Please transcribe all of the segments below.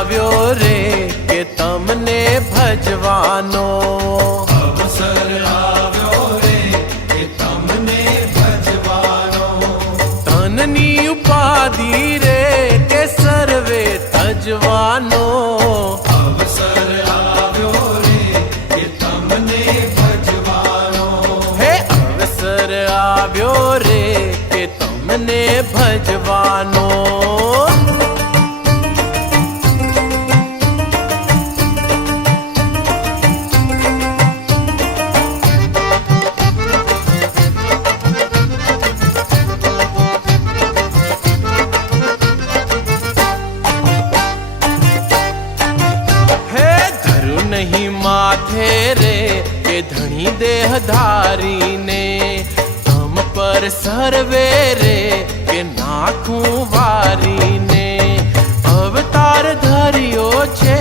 આવ્યો રે કે તમને ભજવાનો, અવસર આવ્યો રે કે તમને ભજવાનો, ધનની ઉપાધિ રે કે સર્વે તજવાનો, અવસર આવ્યો રે કે તમને ભજવાનો, હે અવસર આવ્યો રે કે તમને ભજવાનો. माथे रे के धनी देहधारीने तम पर सर्वे रे के नाखूं वारीने अवतार धर्यो छे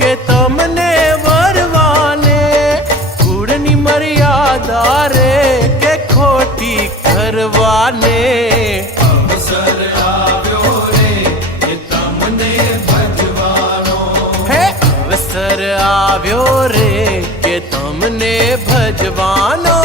के तमने वरवाने, कूड़नी मर्यादा रे के खोटी करवाने, અવસર આવ્યો રે કે તમને ભજવાનો, હે અવસર આવ્યો રે કે તમને ભજવાનો.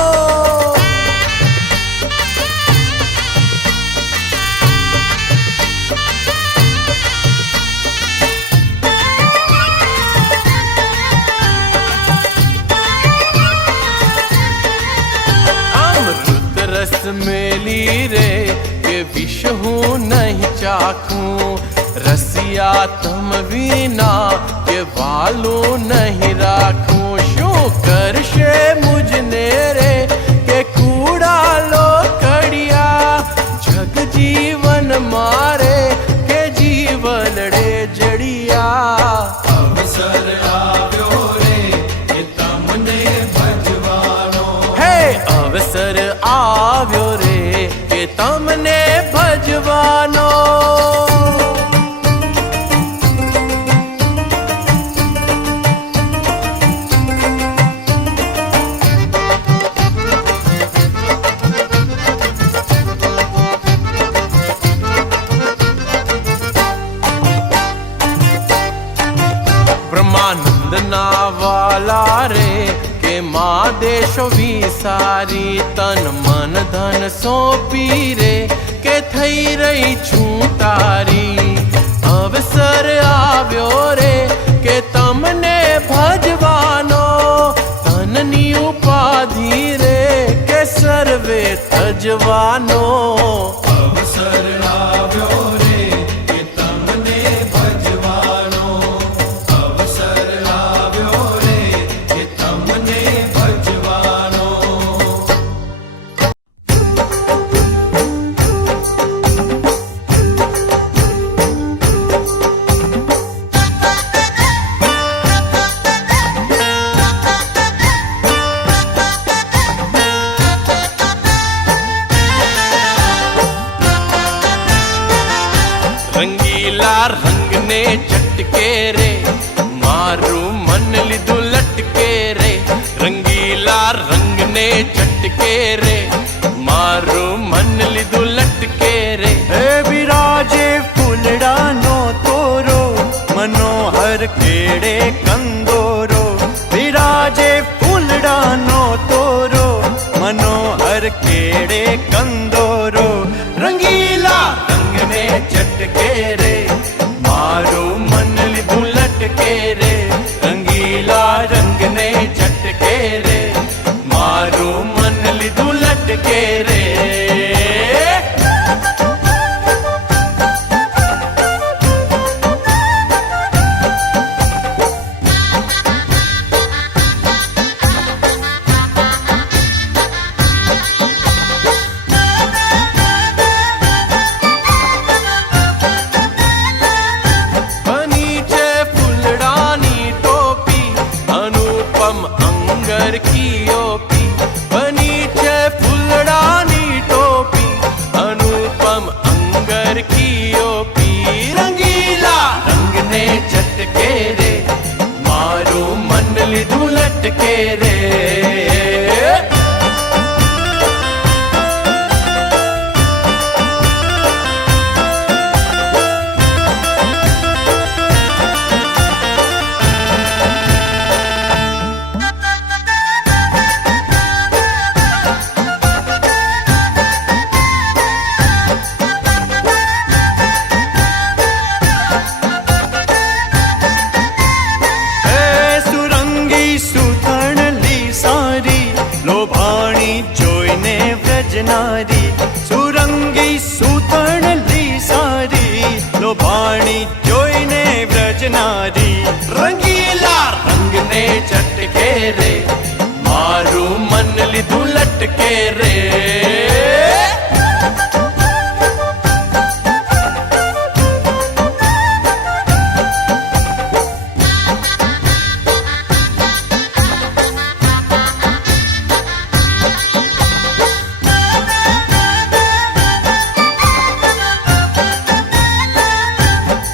અમૃત રસ મેલી રે કે વિષ હું નહીં ચાખું, રસિયા તમ વિના કે વાલું નહીં રાખું. શું કરશે મુજને રે કે કૂડા લોકડિયા, જગ જીવન મારે કે જીવનડે જડિયા. અવસર આવ્યો રે કે તમને ભજવાનો, હે અવસર આવ્યો રે કે તમને ભજવાનો. બ્રહ્માનંદ ના વાલા રે કે મા દેશો વિસારી, તન મન ધન સોંપી રે કે થઈ રહી છું તારી. અવસર આવ્યો રે કે તમને ભજવાનો, ધનની ઉપાધિ રે કે સર્વે તજવાનો, અવસર આવ્યો રે કે તમને ભજવાનો, અવસર આવ્યો રે કે તમને ભજવાનો. રંગીલા રંગને ચટકે રે મારું મન લીધું લટકે રે, રંગીલા રંગને ચટકે રે મારું મન લીધું લટકે રે. હે વિરાજે ફૂલડાનો તોરો, મનોહર કેડે કંદોરો, વિરાજે ફૂલડાનો તોરો, મનોહર કેડે કંદોરો. રંગીલા રંગને ચટકે રે મારું મન લીધું લટકે રે, રંગીલા રંગને ચટકે રે મારું મન લીધું લટકે રે. બની છે ફૂલડાની ટોપી અનુપમ અંગર કી ઓપી, બની છે ફૂલડાની ટોપી અનુપમ અંગર કી ઓપી. રંગીલા રંગને ચટકે રે મારું મન લીધું લટકે રે. વાળી જોઈને વ્રજનારી રંગીલા રંગને ચટકે રે મારું મન લીધું લટકે રે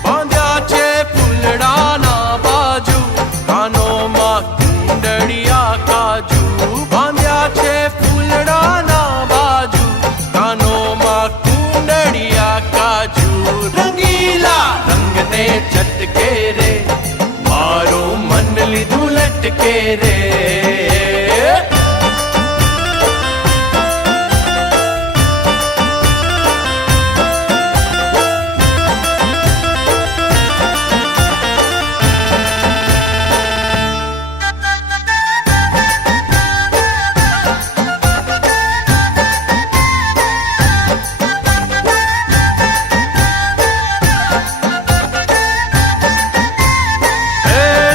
બાંધ્યા છે ફૂલડાના બાજુ કાનોમાં કુંડળિયા કાજુ બાંધ્યા છે ફૂલડાના બાજુ કાનોમાં કુંડળિયા કાજુ રંગીલા રંગને ચટકે રે મારું મન લીધું લટકે રે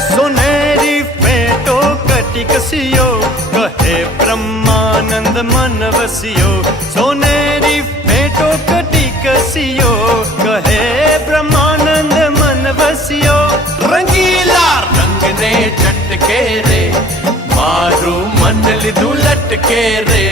સોનેરી ફેટો કટિકસિયો કહે બ્રહ્માનંદ મન વસિયો સોનેરી ફેટો કટિકસિયો કહે બ્રહ્માનંદ મન વસિયો રંગીલા રંગને ચટકે રે મારું મન લીધું લટકે રે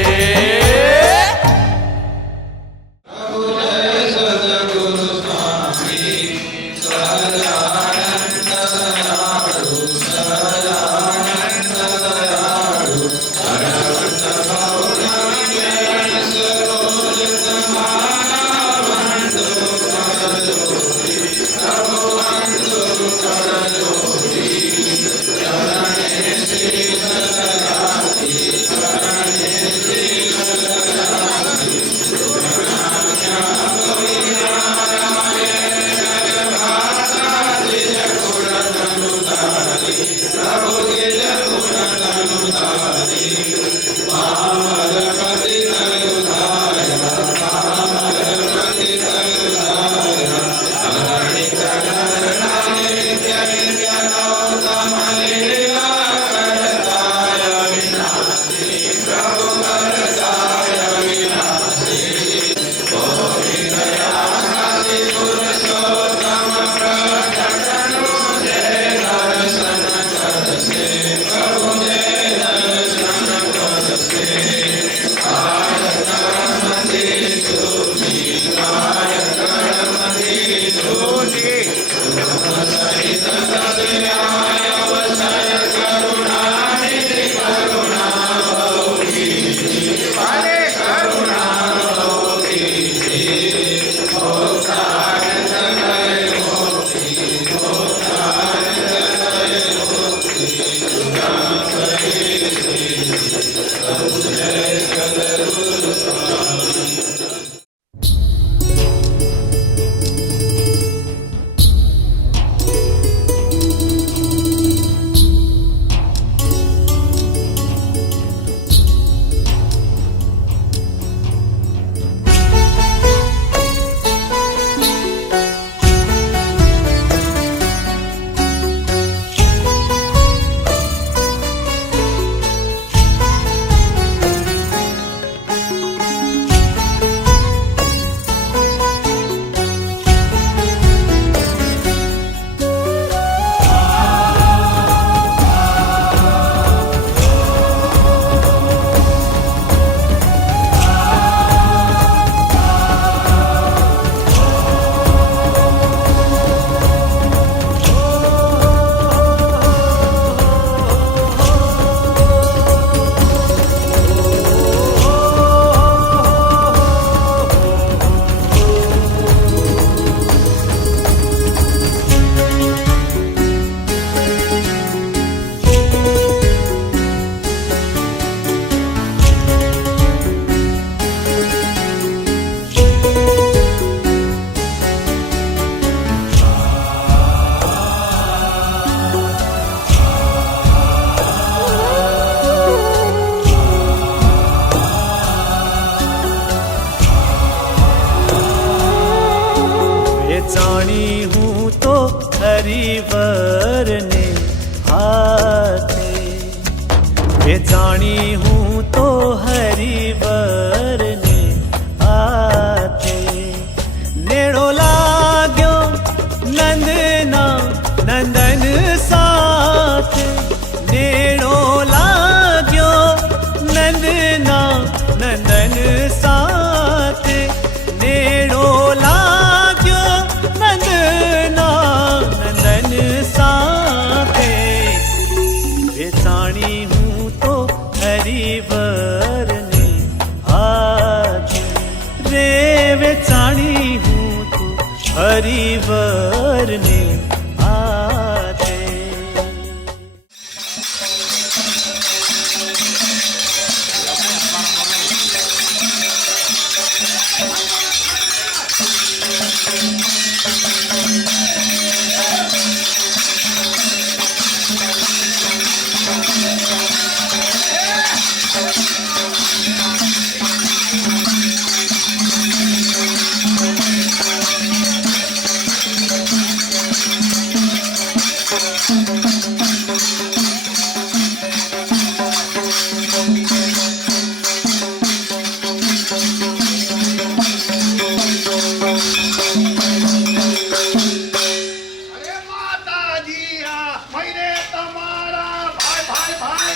हरिवर ने हाथे, वे जानी हूँ तो हरिवर ने हाथे। नेड़ो लाग्यो नंदना नंदन साथ, नेड़ो लाग्यो नंदना नंदन साथ, नेड़ो लाग्यो नंदना नंदन साथे। बेचाणी हूँ तो हरिवर ने हाथे रे, बेचाणी हूँ तो हरिवर ने हाथे। અરે માતાજી, આ મહિને તમારા ભાઈ ભાઈ ભાઈ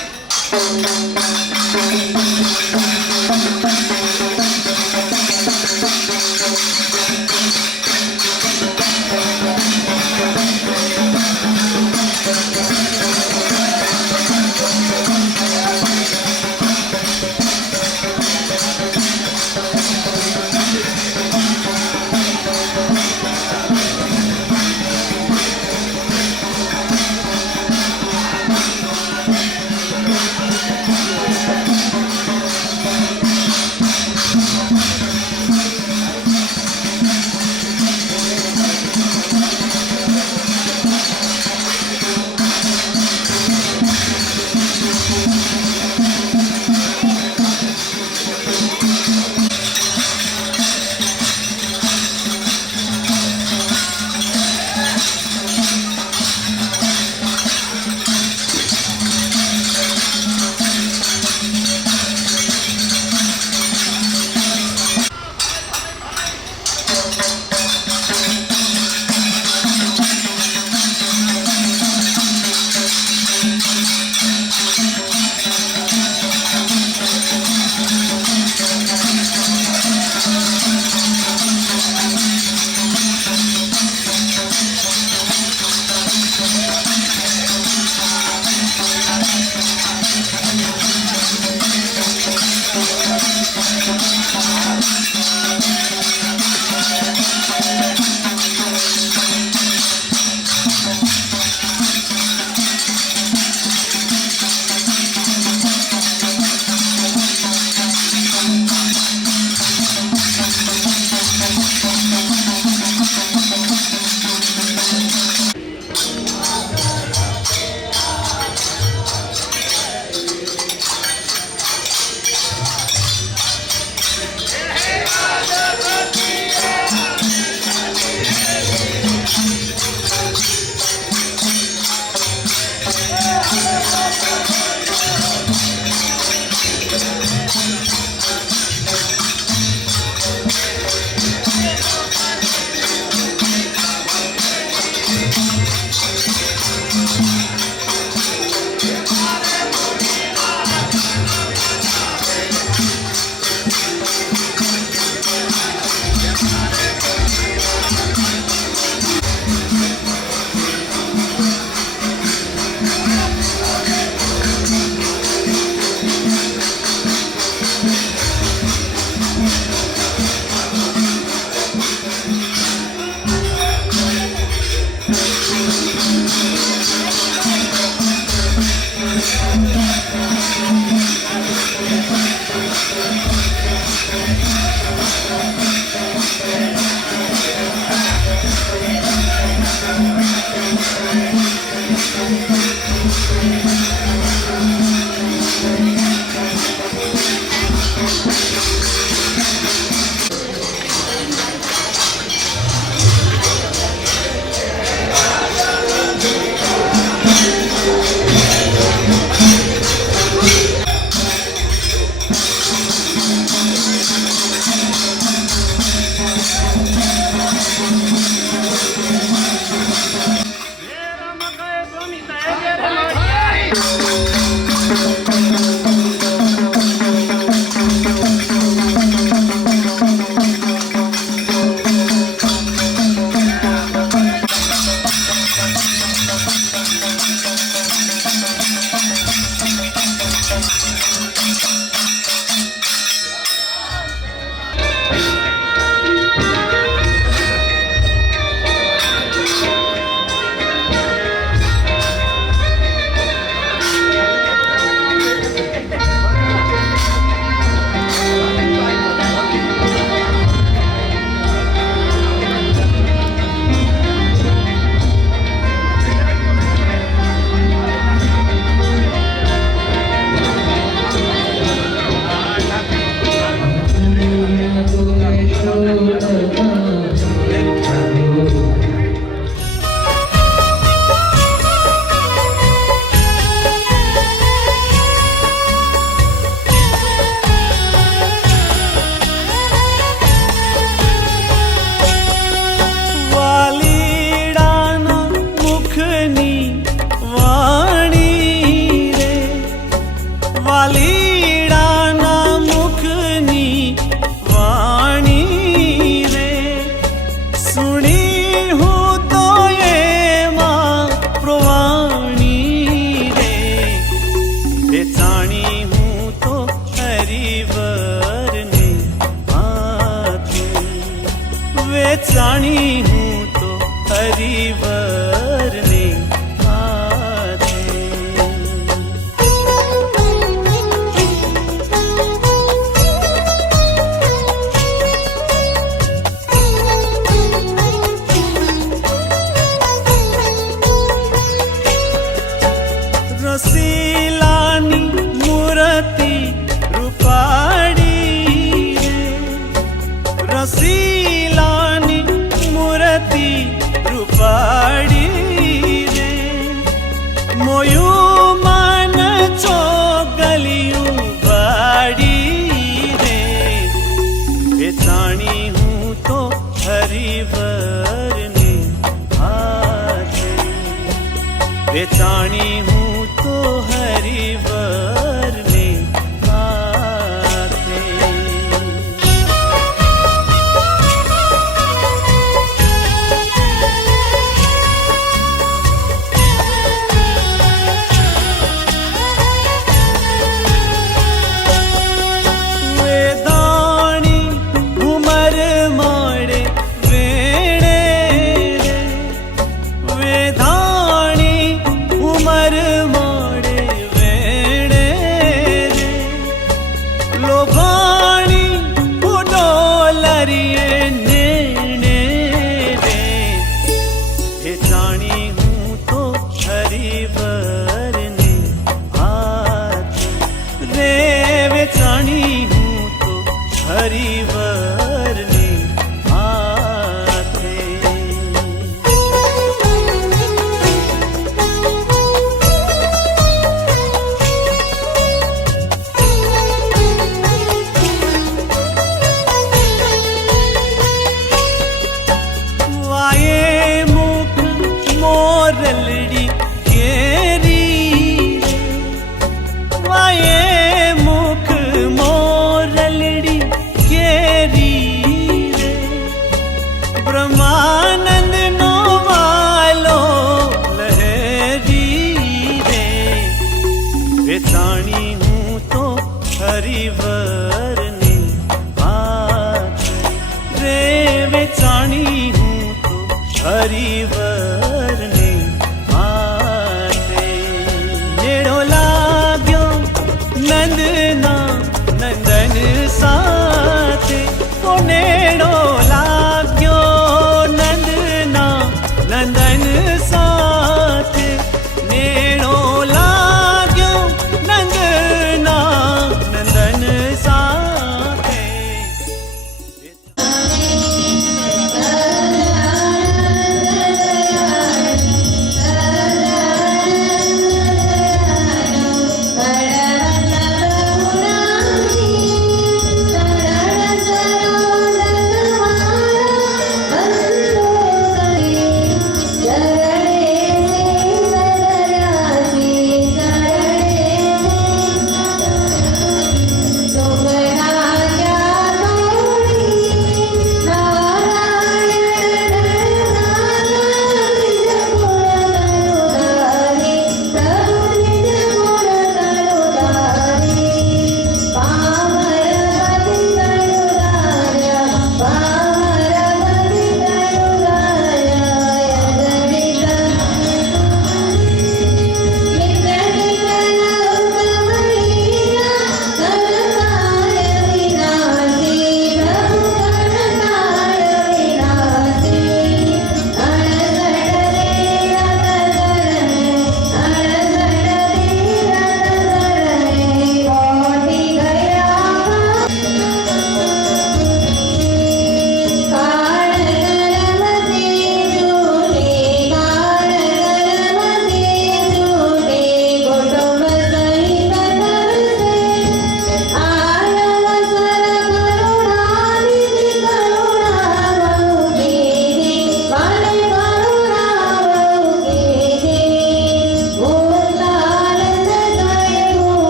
વેચાણી હું તો હરિવરને માથે. વેદાણી ઉમર મોડે વેણે રે, વેદાણી ઉમર મોડે વેણે રે, લોભાણી ઉડોલરીએ નેણે રે, વેચાણી હું તો હરિવરને હાથે રે, વેચાણી હું તો હરિવરને હાથે. વાયે મુખ મોરલડી કેરી રે, વાયે મુખ મોરલડી કેરી રે, બ્રહ્માનંદ નો વાલો લહેરી રે, વેચાણી હું તો હરિવરને હાથે રે, વેચાણી હું તો હરિવરને હાથે. નેડો લાગ્યો નંદના નંદન સાથે, ઓ નેડો લાગ્યો નંદના નંદન સાથે, નેડો લાગ્યો નંદના નંદન સાથે.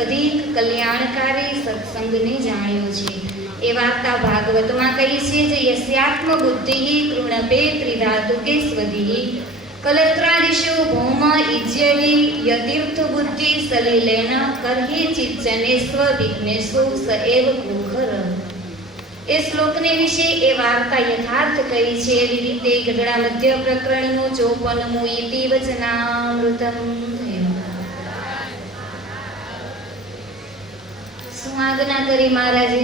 અધિક કલ્યાણકારી સત્સંગને જાણ્યો છે. એ વાર્તા ભાગવતમાં કહી છે જે યસ્યાત્મ બુદ્ધિ કૃણપે ત્રિધાતુકે સ્વધિ કલત્રાદિશો ભૌમ ઇજ્યવી યતીર્થ બુદ્ધિ સલિલેન કરહી ચિત્તનેસ્વ વિઘ્નેશો સ એવ કુખર. એ શ્લોકને વિશે એ વાર્તા યથાર્થ કહી છે. એવી રીતે ગઢડા મધ્ય પ્રકરણનું 54મું ઇતિ વચનામૃતમ. શું આજ્ઞા કરી મહારાજે?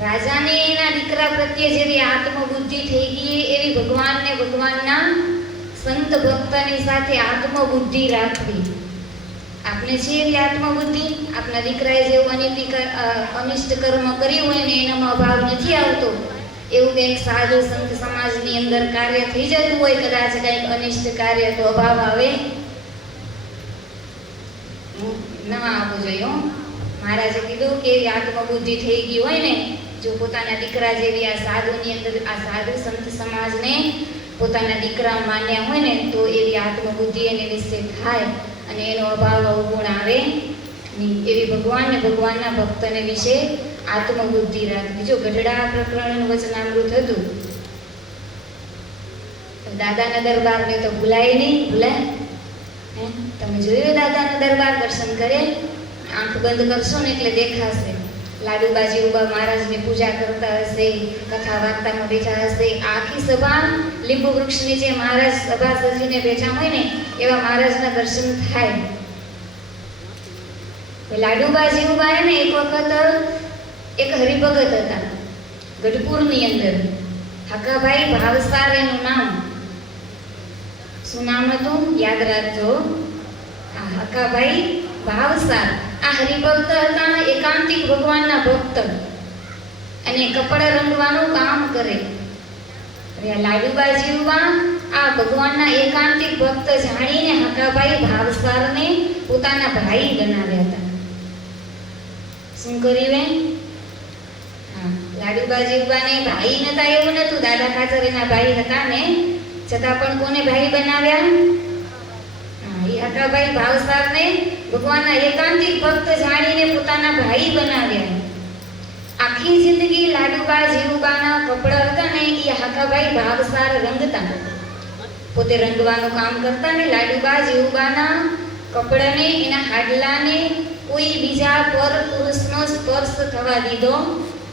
રાજાને એના દીકરા પ્રત્યે જેવી આત્મબુદ્ધિ થઈ ગઈ એવી ભગવાનને ભગવાનના સંત ભક્તની સાથે આત્મબુદ્ધિ રાખવી. આપને છે એવી આત્મબુદ્ધિ, આપના દીકરાએ જેવું અનિષ્ટ કર્મ કર્યું હોય ને એનામાં અભાવ નથી આવતો, એવું કંઈક સાધુ સંત સમાજની અંદર કાર્ય થઈ જતું હોય, કદાચ કંઈક અનિષ્ટ કાર્ય, તો અભાવ આવે ન આવવું જોઈએ. મહારાજે કીધું કે એવી આત્મબુદ્ધિ થઈ ગઈ હોય ને, જો પોતાના દીકરા જેવી આ સાધુની અંદર આ સાધુ સંત સમાજને પોતાના દીકરા માન્યા હોય ને, તો એવી આત્મબુદ્ધિ એની વિશે થાય અને એનો અભાવ અવગુણ આવે નહીં. એવી ભગવાનને ભગવાનના ભક્તને વિશે આત્મબુદ્ધિ રાખવી. જો ગઢડા પ્રકરણનું વચનામૃત હતું, દાદાના દરબારને તો ભૂલાય નહીં, ભૂલાય? તમે જોયું દાદાના દરબાર, દર્શન કરે, આંખ બંધ કરશો ને એટલે દેખાશે લાડુબાજી ઉબા મહારાજની પૂજા કરતા હશે, કથા વાર્તામાં બેઠા હશે. આખી સભા લીંબુ વૃક્ષ નીચે મહારાજ સભા સજીને બેઠા હોય ને એવા મહારાજના દર્શન થાય. લાડુબાજી ઉબા ને એક વખત એક હરિભગત હતા ગઢપુરની અંદર, હકાભાઈ ભાવસાર એનું નામ. શું નામ હતું? યાદ રાખજો, હકાભાઈ ભાવસાર. આ હરિભક્ત હતા, એકાંતિક ભગવાનના ભક્ત, અને કપડા રંગવાનું કામ કરે. લાડુબાજી આ ભગવાનના એકાંતિક ભક્ત જાણીને હકાભાઈ ભાવસારને પોતાના ભાઈ બનાવ્યા હતા. શું કર્યું? લાડુબાજી ઉબાને ભાઈ નતા એવું નતું, દાદા ખાચર એના ભાઈ હતા ને, છતાં પણ કોને ભાઈ બનાવ્યા? હકાભાઈ ભાવસારને ભગવાનના એકાંતિક ભક્ત જાણીને પોતાના ભાઈ બનાવ્યા. આખી જિંદગી લાડુબા જીવુબાના કપડા હતા ને એ હકાભાઈ ભાવસાર રંગતા, પોતે રંગવાનું કામ કરતા ને લાડુબા જીવુબાના કપડાને, એના હાડલાને કોઈ બીજા પર પુરુષનો સ્પર્શ થવા દીધો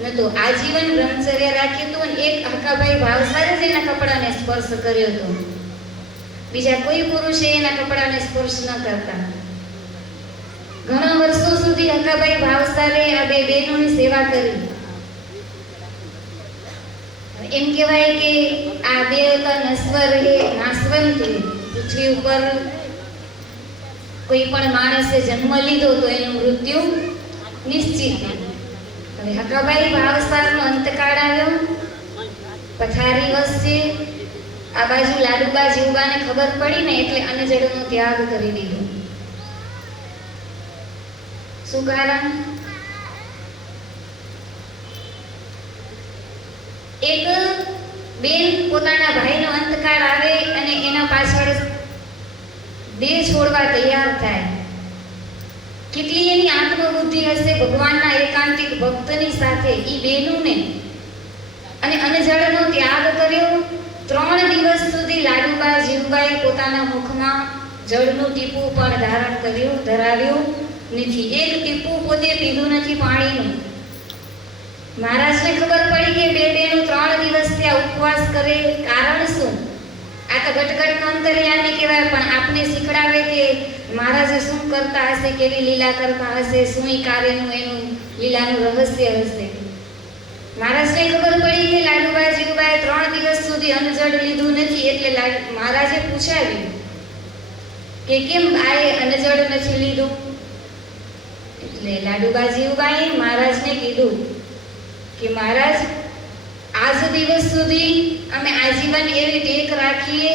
નતો. આજીવન બ્રહ્મચર્ય રાખ્યું હતું અને એક હકાભાઈ ભાવસારે જ એના કપડાને સ્પર્શ કર્યો હતો, બીજા કોઈ પુરુષે એના કપડાને સ્પર્શ ન કરતા. ઘણા વર્ષો સુધી હકાભાઈ ભાવસારે આ બે બહેનોની સેવા કરી. એમ કહેવાય કે આ બે હતા નશ્વર હે, નાશવંત હે. પૃથ્વી ઉપર કોઈ પણ માણસે જન્મ લીધો તો એનું મૃત્યુ નિશ્ચિત. હવે હકાભાઈ ભાવસારનો અંતકાળ આવ્યો, પથારી વસશે. આ બાજુ લાડુબા જીવબાને ખબર પડી ને એટલે અન્નજળનો ત્યાગ કરી દીધો. શું કારણ? એક બેન પોતાના ભાઈનો અંતકાળ આવે અને એના પાછળ દેહ છોડવા તૈયાર થાય. કેટલી એની આત્મબુદ્ધિ હશે ભગવાનના એકાંતિક ભક્તની સાથે ઈ બેનુને, અને અન્નજળનો ત્યાગ કર્યો. 3 દિવસ સુધી લાડુબા જીવબાએ પોતાના મુખમાં જળનું ટીપું પણ ધારણ કર્યું, ધરાવ્યું નથી. એક ટીપું પોતે પીધું નથી પાણીનું. મહારાજને ખબર પડી કે બે બહેનો 3 દિવસ ત્યાં ઉપવાસ કરે, કારણ શું? આ તો ઘટઘટનો અંતર્યામી કહેવાય, પણ આપને શીખડાવે કે મહારાજે શું કરતા હશે, કેવી લીલા કરતા હશે, શું ઈ કાર્યનું એનું લીલાનું રહસ્ય હશે. મહારાજને ખબર પડી કે લાડુબા જીવબાએ 3 દિવસ સુધી અન્નજળ લીધું નથી, એટલે મહારાજે પૂછાવ્યું કે કેમ આએ અન્નજળ નથી લીધું? એટલે લાડુબા જીવબાએ મહારાજને કીધું કે મહારાજ, આજ દિવસ સુધી અમે આજીવન એવી ટેક રાખીએ,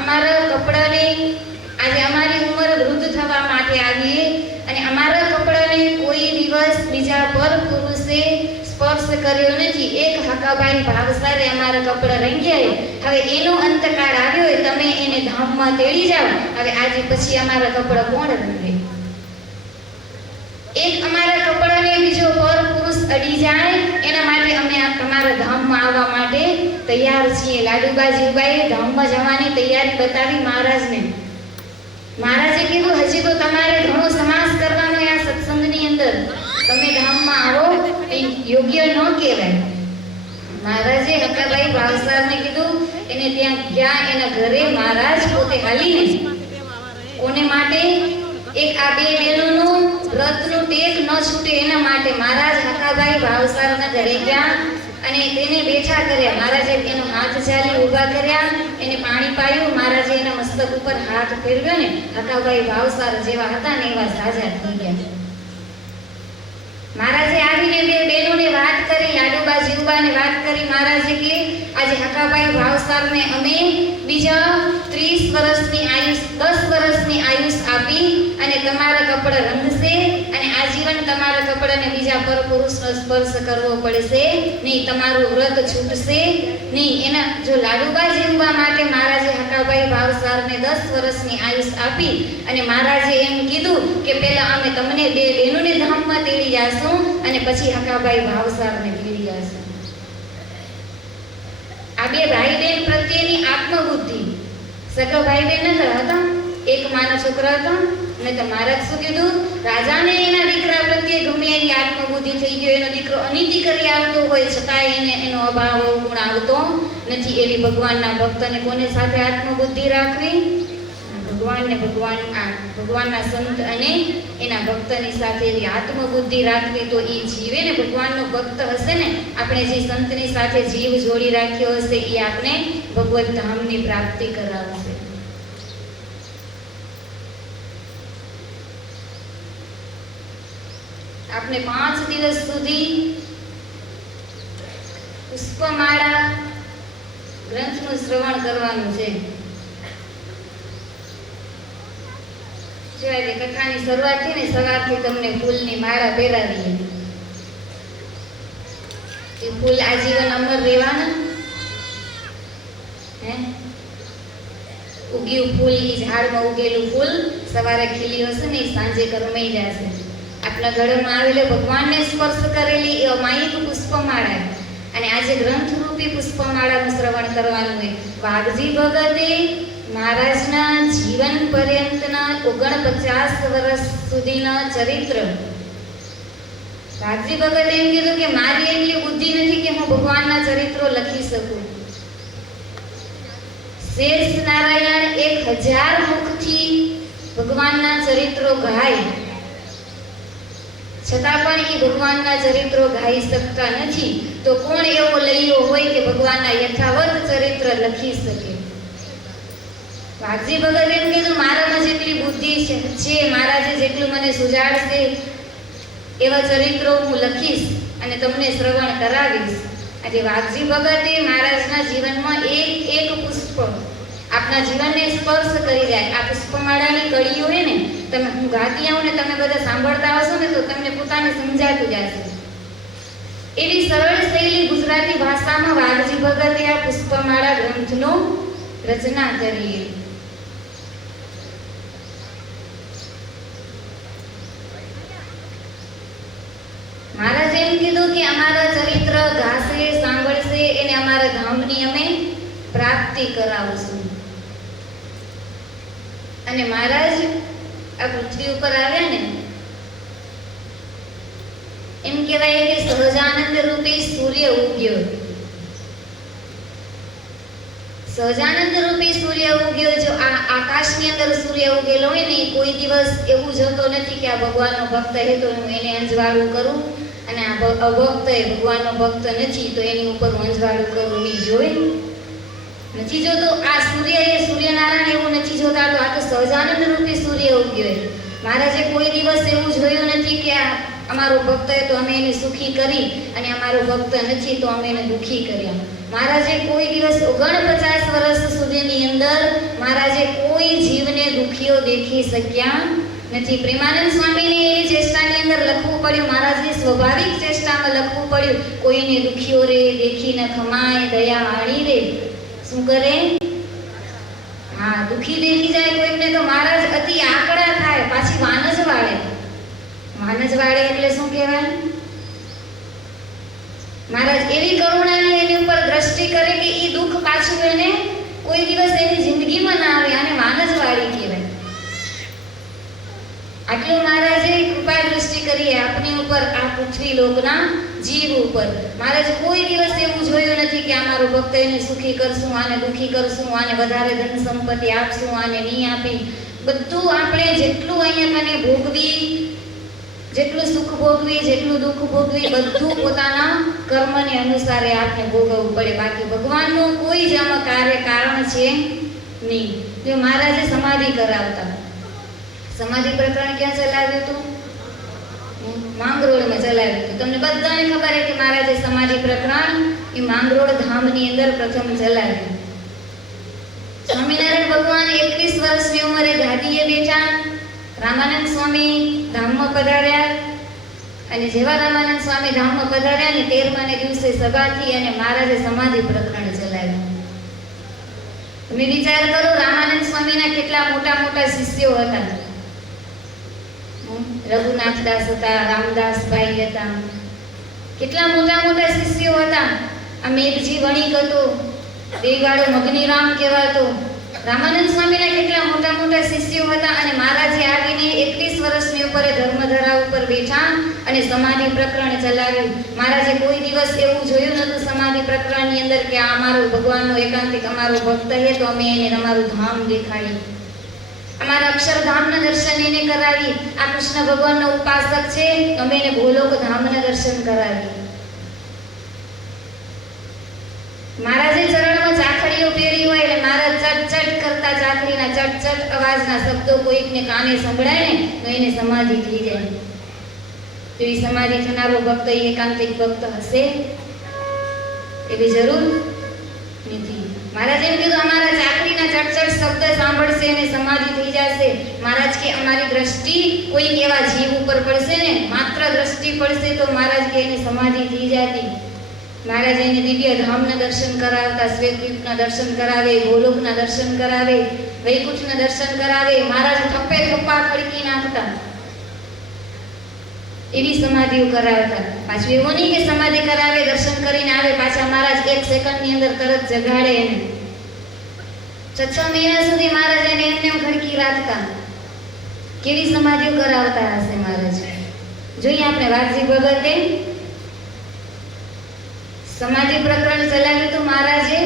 અમારા કપડાને, આજે અમારી ઉંમર વૃદ્ધ થવા માટે આવીએ અને અમારા કપડાને કોઈ દિવસ બીજા પર પુરુષે સ્પર્શ કર્યો નથી. એક હકાભાઈ ભાવસારે અમારા કપડા રંગ્યા. હવે એનો અંતકાળ આવ્યો હોય, તમે એને ધામમાં તેડી જાઓ. હવે આજે પછી અમારા કપડા કોણ રંગે? એક અમારા કપડાને બીજો પર પુરુષ અડી જાય એના માટે અમે તમારા ધામમાં આવવા માટે તૈયાર છીએ. લાડુબા જીવબાએ ધામમાં જવાની તૈયારી બતાવી મહારાજને. મહારાજે કીધું હજી તો તમારે ઘણો સમાસ કરવાનો આ સત્સંગની અંદર, તમે ધામમાં આવો એ યોગ્ય ન કહેવાય. મહારાજે હકાભાઈ ભાવસારને કીધું, એને ત્યાં ગયા, એના ઘરે મહારાજ પોતે હાલીને કોને માટે? એક આ બે બહેનોનું વ્રતનું ટેક ન છૂટે એના માટે મહારાજ હકાભાઈ ભાવસારના ઘરે ગયા અને તેને બેઠા કર્યા. મહારાજે તેનો હાથ ઝાલી ઊભા કર્યા, એને પાણી પાયું. મહારાજે એના મસ્તક ઉપર હાથ ફેરવ્યો ને હકાભાઈ ભાવસાર જેવા હતા ને એવા ઝાઝા થઈ ગયા. મહારાજે આવીને બે બહેનોને વાત કરી, લાડુબા જીવબાને વાત કરી. મહારાજે કે આજે હકાભાઈ ભાવસારને અમે બીજા 30 વર્ષની આયુષ 10 વર્ષની આયુષ આપી અને તમારા કપડા રંગશે અને આજીવન તમારા કપડાને બીજા પરપુરુષનો સ્પર્શ કરવો પડશે નહીં, તમારું વ્રત છૂટશે નહીં. એના જો લાડુબા જીવબા માટે મહારાજે હકાભાઈ ભાવસારને 10 વર્ષની આયુષ આપી અને મહારાજે એમ કીધું કે પહેલા અમે તમને બે બહેનોને ધામમાં તેડી જાશું અને પછી હકાભાઈ ભાવસારને તેડી જાશું. આ બે ભાઈ બહેન પ્રત્યેની આત્મબુદ્ધિ, સગા ભાઈ બહેન હતા, એક માનો છોકરો હતો. અને તો મહારાજ શું કીધું, રાજાને એના દીકરા પ્રત્યે ગમે એની આત્મબુદ્ધિ થઈ ગયો, એનો દીકરો અનીતિ કરી આવતો હોય છતાંય એને એનો અભાવ ગુણ આવતો નથી. એવી ભગવાનના ભક્તને કોને સાથે આત્મબુદ્ધિ રાખવી? ભગવાનના સંત અને એના ભક્તની સાથે એવી આત્મબુદ્ધિ રાખવી તો એ જીવે ને ભગવાનનો ભક્ત હશે ને. આપણે જે સંતની સાથે જીવ જોડી રાખ્યો હશે એ આપણે ભગવત ધામની પ્રાપ્તિ કરાવશે. આપણે 5 દિવસ સુધી પુષ્પમાળા ગ્રંથનું શ્રવણ કરવાનું છે. જેવા કે કથાની શરૂઆત થી ને સવારથી તમને ફૂલની માળા પહેરાવીએ. એ ફૂલ આજીવન અમર રહેવાના. ઉગ્યું ફૂલ, એ ઝાડમાં ઉગેલું ફૂલ સવારે ખીલી હશે ને એ સાંજે કરમાઈ જશે. આપણા ગળામાં આવેલો ભગવાનને સ્પર્શ કરેલી એ અમાયિક પુષ્પમાળા અને આજે ગ્રંથરૂપી પુષ્પમાળાનું શ્રવણ કરવાનું હોય. વાઘજી ભગતે મહારાજના જીવન પર્યંતના 49 વર્ષ સુધીના ચરિત્ર, વાઘજી ભગતે એમ કીધું કે મારી એટલી બુદ્ધિ નથી કે હું ભગવાનના ચરિત્રો લખી શકું. શેષ નારાયણ 1000 મુખથી ભગવાનના ચરિત્રો ગાય, છતાં પણ એ ભગવાનના ચરિત્રો ગાઈ શકતા નથી. તો કોણ એવો લઈયો હોય કે ભગવાનના યથાવત ચરિત્ર લખી શકે? વાઘજી ભગત એમ કીધું મારામાં જેટલી બુદ્ધિ છે, મહારાજે જેટલું મને સુજાડશે એવા ચરિત્રો હું લખીશ અને તમને શ્રવણ કરાવીશ. આજે વાઘજી ભગતે મહારાજના જીવનમાં એક પુષ્પ આપના જીવનને સ્પર્શ કરી જાય. આ પુષ્પમાળાની કડીઓ હોય ને, તમે હું ગાતી આવું ને તમે બધા સાંભળતા હશો ને તો તમને પોતાને સમજાતું જશે. એવી સરળ શૈલી ગુજરાતી ભાષામાં વાઘજી ભગતે આ પુષ્પમાળા ગ્રંથનો રચના કરી. મહારાજે એમ કીધું કે અમારા ચરિત્ર ગાશે, સાંભળશે એને અમારા ધામની અમે પ્રાપ્તિ કરાવશું. અને મહારાજ આ પૃથ્વી ઉપર આવ્યા ને એમ કહેવાય કે સહજાનંદ રૂપી સૂર્ય ઉગ્યો. સહજાનંદ રૂપી સૂર્ય ઉગ્યો. જો આ આકાશની અંદર સૂર્ય ઉગેલો હોય ને કોઈ દિવસ એવું જતો નથી કે આ ભગવાનનો ભક્ત હે તો હું એને અંજવાળું કરું અને આ અભક્ત એ ભગવાનનો ભક્ત નથી તો એની ઉપર હું અંજવાળું કરું. નહીં જોઈ નથી જોતો. આ સૂર્ય એ સૂર્યનારાયણ એવું નથી જોતા. તો આ તો સહજાનંદ રૂપી સૂર્ય ઉગ્યો. મહારાજે કોઈ દિવસ એવું જોયું નથી કે આ અમારો ભક્ત તો અમે એને સુખી કરી અને અમારો ભક્ત નથી તો અમે એને દુખી કર્યા. મહારાજે કોઈ દિવસ 49 વર્ષ સુધીની અંદર મહારાજે કોઈ જીવને દુખીઓ દેખી શક્યા નથી. પ્રેમાનંદ સ્વામીને એ ચેષ્ટાની અંદર લખવું પડ્યું, મહારાજની સ્વાભાવિક ચેષ્ટામાં લખવું પડ્યું, કોઈને દુખીઓ રે દેખી ન ખમાય દયા આણી રે. શું કરે? હા, દુખી દેખી જાય કોઈને તો મહારાજ અતિ આકડા થાય, પાછી વાન જ વાળે. વાન જ વાળે એટલે શું કહેવાય? મહારાજ એવી કરુણાની એની ઉપર દ્રષ્ટિ કરે કે એ દુઃખ પાછું એને કોઈ દિવસ એની જિંદગીમાં ના આવે. આને વાન જ વાળી કહેવાય. આટલું મહારાજે કૃપા દ્રષ્ટિ કરી આપની ઉપર, આ પૃથ્વી લોકના જીવ ઉપર. મહારાજ કોઈ દિવસ એવું જોયું નથી કે અમારો ભક્ત એને સુખી કરશું, આને દુખી કરશું, આને વધારે ધન સંપત્તિ આપશું, આને નહીં આપી. બધું આપણે જેટલું અહીંયા કને ભોગવી જેટલું સુખ ભોગવી, જેટલું દુઃખ ભોગવી, બધું પોતાના કર્મને અનુસારે આપણે ભોગવવું પડે. બાકી ભગવાનનું કોઈ જ આમાં કારણ છે નહીં. જો મહારાજે સમાધિ કરાવતા, સમાધિ પ્રકરણ ક્યાં ચલાવ્યું હતું? માંગરોળમાં ચલાવ્યું હતું. તમને બધાને ખબર છે કે મહારાજે સમાધિ પ્રકરણ એ માંગરોળ ધામની અંદર પ્રથમ ચલાવ્યું. સ્વામિનારાયણ ભગવાન 21 વર્ષની ઉંમરે ગાદીએ બેઠા, રામાનંદ સ્વામી ધામમાં પધાર્યા અને જેવા રામાનંદ સ્વામી ધામમાં પધાર્યા ને 13માને દિવસે સભાથી અને મહારાજે સમાધિ પ્રકરણ ચલાવ્યું. તમે વિચાર કરો, રામાનંદ સ્વામીના કેટલા મોટા મોટા શિષ્યો હતા. રઘુનાથદાસ હતા, રામદાસભાઈ હતા, કેટલા મોટા મોટા શિષ્યો હતા. આ મેઘજી વણિક હતો, દેવાળો મગનીરામ કહેવાતો. રામાનંદ સ્વામીના કેટલા મોટા મોટા શિષ્યો હતા અને મહારાજે આવીને 21 વર્ષની ઉપર ધર્મધરા ઉપર બેઠા અને સમાધિ પ્રકરણ ચલાવ્યું. મહારાજે કોઈ દિવસ એવું જોયું નતું સમાધિ પ્રકરણની અંદર કે આ અમારો ભગવાનનો એકાંતિક અમારો ભક્ત છે તો અમે એને અમારું ધામ દેખાડી, અમારા અક્ષરધામના દર્શન એને કરાવી. આ કૃષ્ણ ભગવાનનો ઉપાસક છે તો અમે એને ગોલોક ધામના દર્શન કરાવી. મહારાજે ચરણમાં ચાખડીઓ પહેરી હોય એટલે મહારાજ ચટ કરતા ચાખડીના ચટ અવાજના શબ્દો કોઈકને કાને સંભળાય ને તો એને સમાધિ થઈ જાય. તો એ સમાધિ થનારો ભક્ત એ એકાંતિક ભક્ત હશે એવી જરૂર નથી. મહારાજ એમ કીધું અમારા ચાકરીના ચટ શબ્દ સાંભળશે અને સમાધિ થઈ જશે. મહારાજ કે અમારી દ્રષ્ટિ કોઈક એવા જીવ ઉપર પડશે ને, માત્ર દ્રષ્ટિ પડશે તો મહારાજ કે એની સમાધિ થઈ જતી. મહારાજ એને દિવ્ય ધામના દર્શન કરાવતા, શ્વેતદ્વીપના દર્શન કરાવે, ગોલોકના દર્શન કરાવે, વૈકુંઠના દર્શન કરાવે. મહારાજ થપ્પે થપ્પા ખડકી નાખતા, એવી સમાધિઓ કરાવતા. પાછું એવું નહીં કે સમાધિ કરાવે, દર્શન કરીને આવે, પાછા મહારાજ 1 સેકન્ડની અંદર તરત જગાડે એને. 6 મહિના સુધી મહારાજ એને એમને ખડકી રાખતા. કેવી સમાધિઓ કરાવતા હશે મહારાજ. જોઈએ આપણે વાઘજી ભગતે સમાધિ પ્રકરણ ચલાવ્યું તો મહારાજે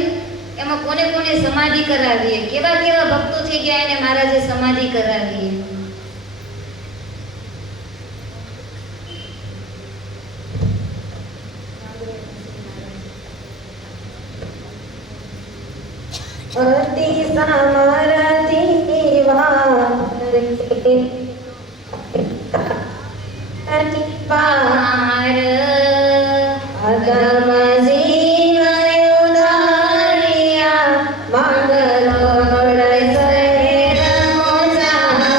એમાં કોને કોને સમાધિ કરાવી, કેવા કેવા ભક્તો થઈ ગયા એને મહારાજે સમાધિ કરાવી. અતિ સામરથી વારે પાર અગમ જીવયુધારિયા માંગરોળ શહેર મોજાય.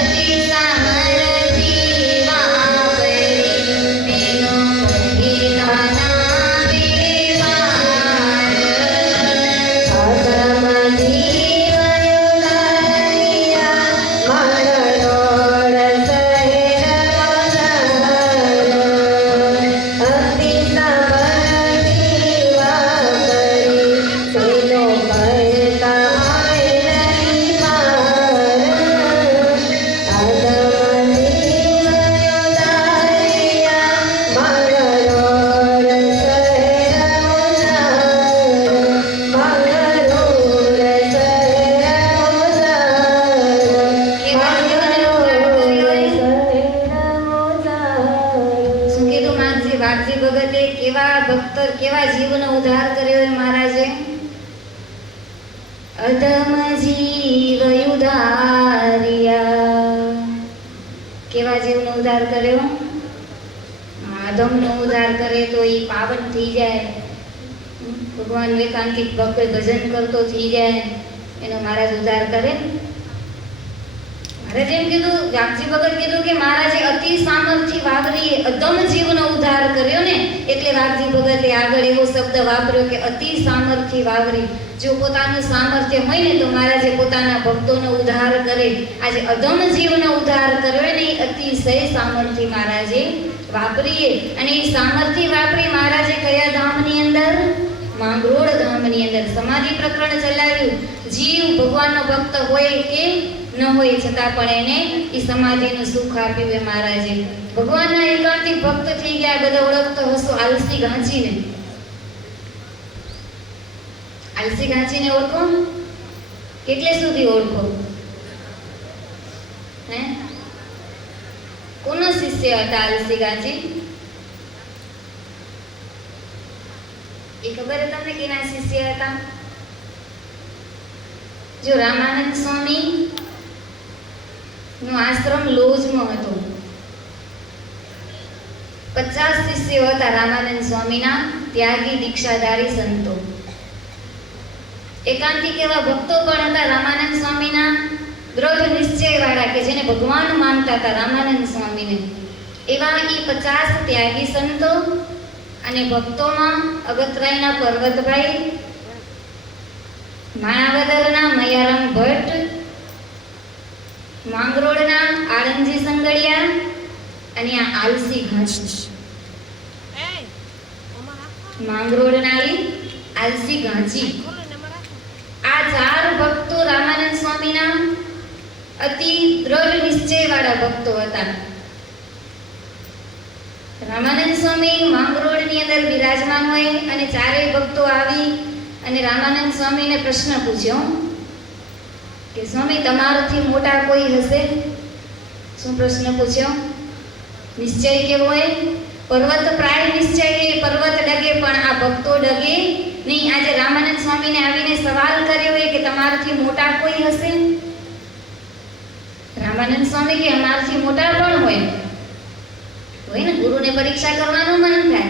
અતિ સામરથી વાપરી તેનો ગીતાના વિવાર. અગમ જીવયુધારિયા માંગરોળ શહેર મોજાય. અતિ સામરથી વાપરી તેનો કહેતા નહીં પાર. અગમ જીવયુધારિયા માંગરોળ શહેર મોજાય. માંગરોળ શું કીધું માનજી વાઘજી ભગતે? કેવા ભક્ત, કેવા જીવનો ઉદ્ધાર કર્યો એ મહારાજે. અધમ જીવ ઉદ્ધારિયા. કેવા જીવનો ઉદ્ધાર કર્યો? અધમનો ઉદ્ધાર કરે તો એ પાવન થઈ જાય, ભગવાન એકાંતિક ભક્ત ભજન કરતો થઈ જાય, એનો મહારાજ ઉદ્ધાર કરે. મહારાજે એમ કીધું, વાઘજી ભગત કીધું કે મહારાજે અતિ સામર્થ્ય વાપરી અધમ જીવનો ઉદ્ધાર કર્યો ને, એટલે વાઘજી ભગતે આગળ એવો શબ્દ વાપર્યો કે અતિ સામર્થ્ય વાપરી. જો પોતાનું સામર્થ્ય હોય ને તો મહારાજે પોતાના ભક્તોનો ઉદ્ધાર કરે. આજે અધમ જીવનો ઉદ્ધાર કર્યો ને, એ અતિશય સામર્થ્ય મહારાજે વાપરીએ. અને એ સામર્થ્ય વાપરી મહારાજે કયા ધામની અંદર? માંગરોળ ધામની અંદર સમાધિ પ્રકરણ ચલાવ્યું. જીવ ભગવાનનો ભક્ત હોય કે ન હોય છતાં પણ એને એ સમાધિનું સુખ આપ્યું એ મહારાજે. ભગવાનના એકાંતિક ભક્ત થઈ ગયા. બધા ઓળખતો હશો આલસી ઘાંચીને. આલસી ઘાંચીને ઓળખો? કેટલે સુધી ઓળખો? હે કોનો શિષ્ય હતા અલસી ગાજી? એ ખબર છે તમને કેના શિષ્ય હતા? જો રામાનંદ સ્વામી નો આશ્રમ લોજમાં હતો. 50 શિષ્યો હતા રામાનંદ સ્વામીના, ત્યાગી દીક્ષાધારી સંતો. એકાંતિક એવા ભક્તો પણ હતા રામાનંદ સ્વામીના, દ્રઢ નિશ્ચય વાળા કે જેને ભગવાન માનતા હતા રામાનંદ સ્વામીને. એવા એ 50 ત્યાગી સંતો અને ભક્તોમાં અગતરાયના પર્વતભાઈ, માણાવદરના મયારામ ભટ્ટ, માંગરોળના આળંજી સંગડિયા અને આ આલસી ઘાંચી. માંગરોળના આલસી ઘાંચી, આ 4 ભક્તો રામાનંદ સ્વામીના અતિ દ્રઢ નિશ્ચય વાળા ભક્તો હતા. રામાનંદ સ્વામી માંગરોળની અંદર બિરાજમાન હોય અને 4 ભક્તો આવી અને રામાનંદ સ્વામીને પ્રશ્ન પૂછ્યો કે સ્વામી તમારાથી મોટા કોઈ હશે? શું પ્રશ્ન પૂછ્યો? નિશ્ચય કેવો હોય? પર્વત પ્રાય નિશ્ચય, એ પર્વત ડગે પણ આ ભક્તો ડગે નહીં. આજે રામાનંદ સ્વામીને આવીને સવાલ કર્યો હોય કે તમારાથી મોટા કોઈ હશે? રામાનંદ સ્વામી કે અમારાથી મોટા પણ હોય ને, ગુરુને પરીક્ષા કરવાનું મન થાય.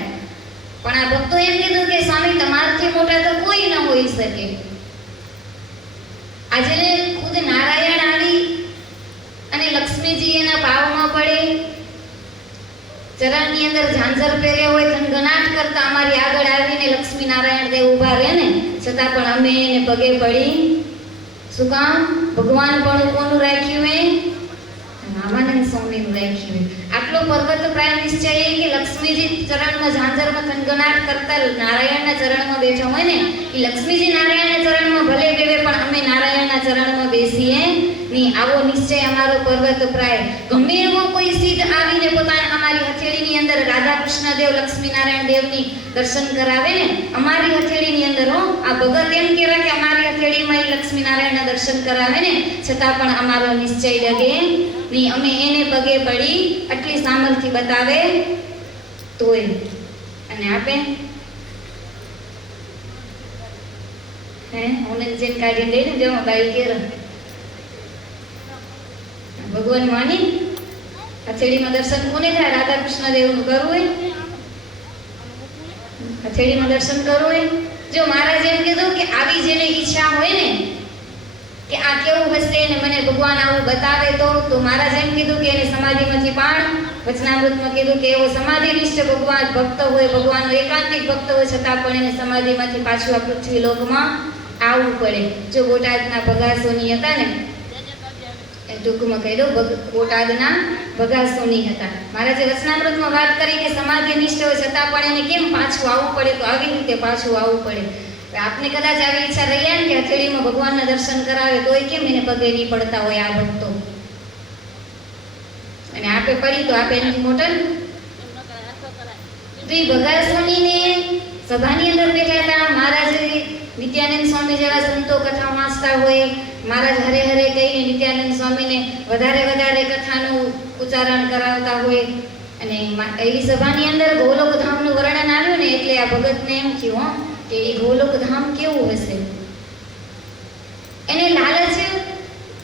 પણ આ ભક્તો એમ કીધું કે સ્વામી તમારાથી મોટા તો કોઈ ન હોઈ શકે. આજે ખુદ નારાયણ આવી અને લક્ષ્મીજી એના ભાવમાં પડે, ચરણની અંદર ઝાંઝર પહેર્યા હોય, થનગનાટ કરતા અમારી આગળ આવીને લક્ષ્મી નારાયણ દેવ ઊભા રહે ને, છતાં પણ અમે એને પગે પડી. શું કામ? ભગવાન પણ કોનું રાખ્યું હે? રામાનંદ સ્વામીનું રાખ્યું. આટલો પર્વત પ્રાય નિશ્ચય કે લક્ષ્મીજી ચરણમાં ઝાંઝરમાં થનગનાટ કરતા નારાયણના ચરણમાં બેઠા હોય ને, એ લક્ષ્મીજી નારાયણના ચરણમાં ભલે બેવે પણ અમે નારાયણના ચરણમાં બેસીએ નહીં. આવો નિશ્ચય અમારો પર્વત પ્રાય. ગમે એવો કોઈ સિદ્ધ આવીને પોતાના અમારી હથેળીની અંદર રાધા કૃષ્ણ દેવ લક્ષ્મી નારાયણ દેવની દર્શન કરાવે ને, અમારી હથેળીની અંદર આ ભગત એમ કહેવાય કે અમારી હથેળીમાં એ લક્ષ્મી નારાયણના દર્શન કરાવે ને, છતાં પણ અમારો નિશ્ચય ડગે નહીં. અમે એને પગે પડી આટલી સામર્થ્ય બતાવે તોય. અને આપે હે ઓનન જેન કાઢી દે ને જેમાં બાઈ કેર ભગવાન માની હથેળીમાં દર્શન કોને થાય? રાધા કૃષ્ણ દેવનું કરવું હોય, હથેળીમાં દર્શન કરવું હોય. જો મહારાજ એમ કીધું કે આવી જેને ઈચ્છા હોય ને કે આ કેવું હશે ને મને ભગવાન આવું બતાવે તો મહારાજ એમ કીધું કે એને સમાધિમાંથી પાણ, વચનામૃતમાં કીધું કે એવો સમાધિનિષ્ઠ ભગવાન ભક્ત હોય, ભગવાનનો એકાંતિક ભક્ત હોય, છતાં પણ એને સમાધિમાંથી પાછું આ પૃથ્વી લોકમાં આવવું પડે. જો બોટાદના ભગાસોની હતા ને, એ ટૂંકમાં કહી દઉં, બોટાદના ભગાસોની હતા. મહારાજે વચનામૃતમાં વાત કરી કે સમાધિનિષ્ઠ હોય છતાં પણ એને કેમ પાછું આવવું પડે? તો આવી રીતે પાછું આવવું પડે. આપને કદાચ આવી ઈચ્છા રહી ને કે હથેળીમાં ભગવાનના દર્શન કરાવે તોય કેમ એને પગે નહીં પડતા હોય આ ભક્તો? અને આપે પડી તો આપે એની મોટલ. તો એ ભગાસોનીને સભાની અંદર બેઠા હતા. મહારાજે નિત્યાનંદ સ્વામી જેવા સંતો કથા વાંચતા હોય, મહારાજ હરે હરે કહીને નિત્યાનંદ સ્વામીને વધારે કથાનું ઉચ્ચારણ કરાવતા હોય. અને એવી સભાની અંદર ગોલોક ધામનું વર્ણન આવ્યું ને, એટલે આ ભગતને એમ થયું કે એ ગોલોક ધામ કેવું હશે. એને લાલચ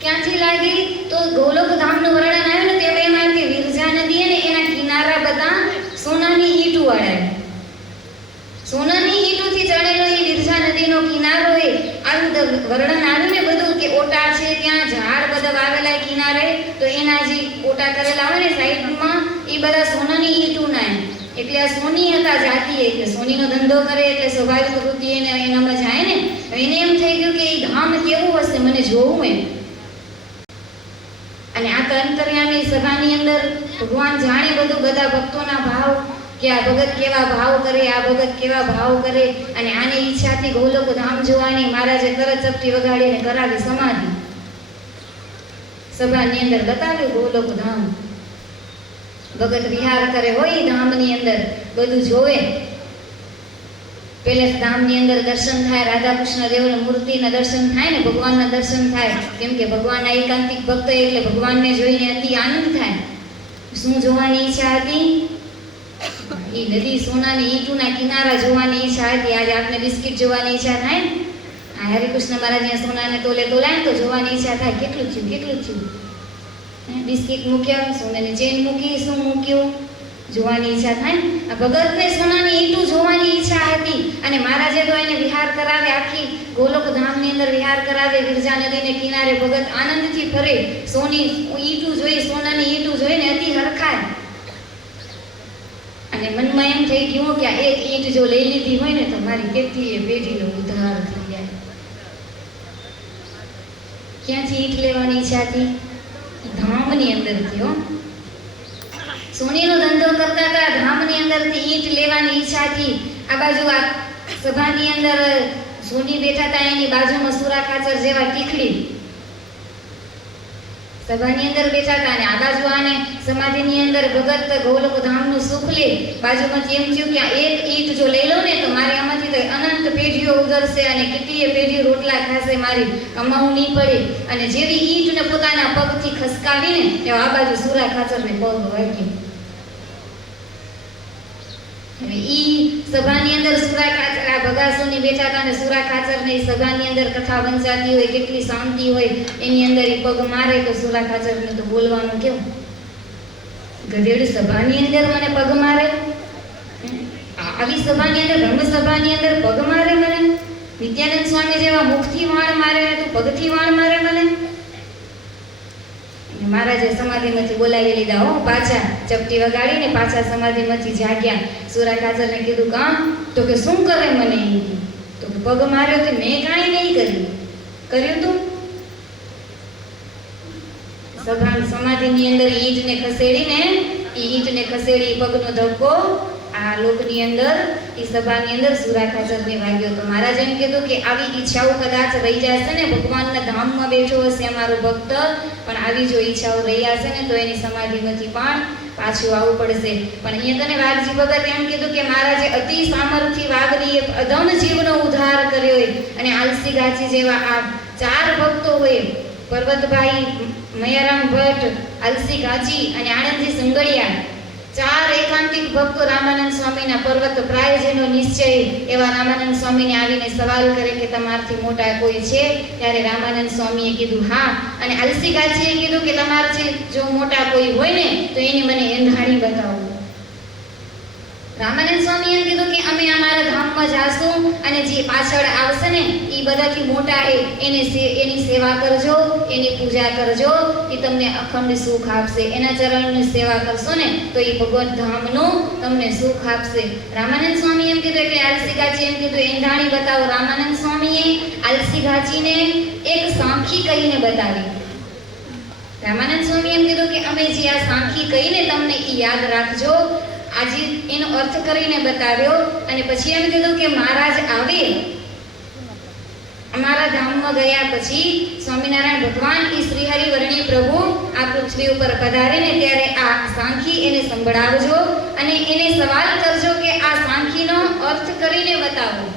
ક્યાંથી લાગી? તો ગોલોક ધામનું વર્ણન આવ્યું ને તેમાં એમાં કે વિરજા નદી ને એના કિનારા બધા સોનાની ઈંટો વાળા, સોનાની ઈંટોથી ચણેલો એ વિરજા નદીનો કિનારો એ આવું વર્ણન આવ્યું ને બધું કે ઓટા છે, ત્યાં ઝાડ બધા વાવેલા કિનારે, તો એના જે ઓટા કરેલા હોય ને સાઈડમાં એ બધા સોનાની ઈંટોના. એટલે આ સોની હતા જાતિ, એટલે સોનીનો ધંધો કરે એટલે સ્વાભાવિક વૃત્તિ એને એનામાં જાય ને. એને એમ થઈ ગયું કે એ ધામ કેવું હશે, મને જોવું એમ. અને આ અંતર્યામી સભાની અંદર ભગવાન જાણે બધું, બધા ભક્તોના ભાવ કે આ ભગત કેવા ભાવ કરે, આ ભગત કેવા ભાવ કરે. અને આની ઈચ્છાથી ગોલોક ધામ જોવાની મહારાજે તરત ચપટી વગાડીને કરાવી સમાધિ. સભાની અંદર બતાવ્યું ગોલોક ધામ. ભગત વિહાર કરે હોય ધામની અંદર, બધું જોવે. પેલે ધામની અંદર દર્શન થાય, રાધા કૃષ્ણ દેવની મૂર્તિના દર્શન થાય ને, ભગવાનના દર્શન થાય. કેમ કે ભગવાનના એકાંતિક ભક્ત એટલે ભગવાનને જોઈને અતિ આનંદ થાય. શું જોવાની ઈચ્છા હતી? એ નદી સોનાની ઈંટોના કિનારા જોવાની ઈચ્છા હતી. આજે આપણે બિસ્કિટ જોવાની ઈચ્છા થાય ને, આ હરિકૃષ્ણ મહારાજ અહીંયા સોનાને તોલે તોલાય તો જોવાની ઈચ્છા થાય, કેટલું થયું કેટલું થયું. બિસ્કિટ મૂક્યા, સોનાની ચેન મૂકી, શું મૂક્યું જોવાની ઈચ્છા થાય ને. આ ભગતને સોનાની ઈંટું જોવાની ઈચ્છા હતી અને મહારાજે તો એને વિહાર કરાવે, આખી ગોલોક ધામની અંદર વિહાર કરાવે. વિરજા નદીને કિનારે ભગત આનંદથી ફરે, સોની ઈંટું જોઈ, સોનાની ઈંટું જોઈને અતિ હરખાય અને મનમાં એમ થઈ ગયું કે આ એક ઈંટ જો લઈ લીધી હોય ને તો મારી કેટલીય પેઢીનો ઉદ્ધાર થઈ જાય. ક્યાંથી ઈંટ લેવાની ઈચ્છા હતી? ધામની અંદરથી. હો, સોનીનો ધંધો કરતા હતા, ધામની અંદરથી ઈંટ લેવાની ઈચ્છા હતી. આ બાજુ આ સભાની અંદર સોની બેઠા હતા, એની બાજુમાં સુરા ખાચર જેવા ટીખડી સભાની અંદર બેઠા હતા અને આ બાજુ આને સમાધિની અંદર ભગત ગોલોક ધામનું સુખ લે. બાજુમાંથી એમ થયું કે આ એક ઈંટ જો લઈ લઉં ને તો મારે આમાંથી તો અનંત પેઢીઓ ઉધરશે અને કેટલીય પેઢી રોટલા ખાશે, મારી કમાવું નહીં પડે. અને જેવી ઈંટને પોતાના પગથી ખસકાવીને એવા આ બાજુ સુરા ખાચરને પગ વાગ્યો. ઈ સભાની અંદર સુરા ખાચર, આ ભગાસુની બેઠા હતા અને સુરા ખાચરને ઈ સભાની અંદર કથા વંચાતી હોય, કેટલી શાંતિ હોય, એની અંદર ઈ પગ મારે તો સુરા ખાચરને તો બોલવાનું કેવું? ગધેડ સભાની અંદર મને પગ મારે, આવી સભાની અંદર, ધર્મ સભાની અંદર પગ મારે મને, નિત્યાનંદ સ્વામી જેવા મુખથી વાણ મારે ને તું પગથી વાણ મારે મને. મહારાજે સમાધિમાંથી બોલાવી લીધા. હો, પાછા ચપટી વગાડીને પાછા સમાધિમાંથી જાગ્યા. સુરા ખાચરને કીધું કામ? તો કે શું કરે મને? તો કે પગ માર્યો કે મેં કાંઈ નહીં કર્યું તું. સભા સમાધિની અંદર ઈંટને ખસેડીને પગનો ધક્કો આ લોકની અંદર, એ સભાની અંદર સુરા ખાચરને વાગ્યો. તો મહારાજ એમ કીધું કે આવી ઈચ્છાઓ કદાચ રહી જશે ને, ભગવાનના ધામમાં બેઠો હશે અમારો ભક્ત, પણ આવી જો ઈચ્છાઓ રહી હશે ને તો એની સમાધિમાંથી પણ પાછું આવવું પડશે. પણ અહીંયા તને વાઘજી ભગત એમ કીધું કે મહારાજે અતિ સામર્થ્ય વાઘની અધમ જીવનો ઉદ્ધાર કર્યો હોય અને આલસી ગાછી જેવા આ ચાર ભક્તો હોય, પર્વતભાઈ, મયારામ ભટ્ટ, આલસી ગાછી અને આનંદજી સંગળિયા, ચાર એકાંતિક ભક્તો રામાનંદ સ્વામીના પર્વત પ્રાય જેનો નિશ્ચય એવા રામાનંદ સ્વામીને આવીને સવાલ કરે કે તમારથી મોટા કોઈ છે? ત્યારે રામાનંદ સ્વામીએ કીધું હા. અને આલસી ગાછીએ કીધું કે તમારથી જો મોટા કોઈ હોય ને તો એની મને એંધાણી બતાવો. રામાનંદ સ્વામી એમ કીધું કે અમે અમારા ધામમાં જાશું અને જે પાછળ આવશે ને એ બધાથી મોટા એની સેવા કરજો, એની પૂજા કરજો, એ તમને અખંડ સુખ આપશે. એના ચરણની સેવા કરશો ને તો એ ભગવત ધામનું તમને સુખ આપશે. રામાનંદ સ્વામી એમ કીધું એટલે આલસી ગાછી એમ કીધું એંધાણી બતાવો. રામાનંદ સ્વામીએ આલસી ગાછીને એક સાંખી કહીને બતાવી. રામાનંદ સ્વામી એમ કીધું કે અમે જે આ સાંખી કહીને તમને એ યાદ રાખજો. આજે એનો અર્થ કરીને બતાવ્યો અને પછી એમ કીધું કે મહારાજ આવે અમારા ધામમાં ગયા પછી સ્વામિનારાયણ ભગવાન એ શ્રીહરિ વર્ણી પ્રભુ આ પૃથ્વી ઉપર પધારે ને ત્યારે આ સાંખી એને સંભળાવજો અને એને સવાલ કરજો કે આ સાંખીનો અર્થ કરીને બતાવો.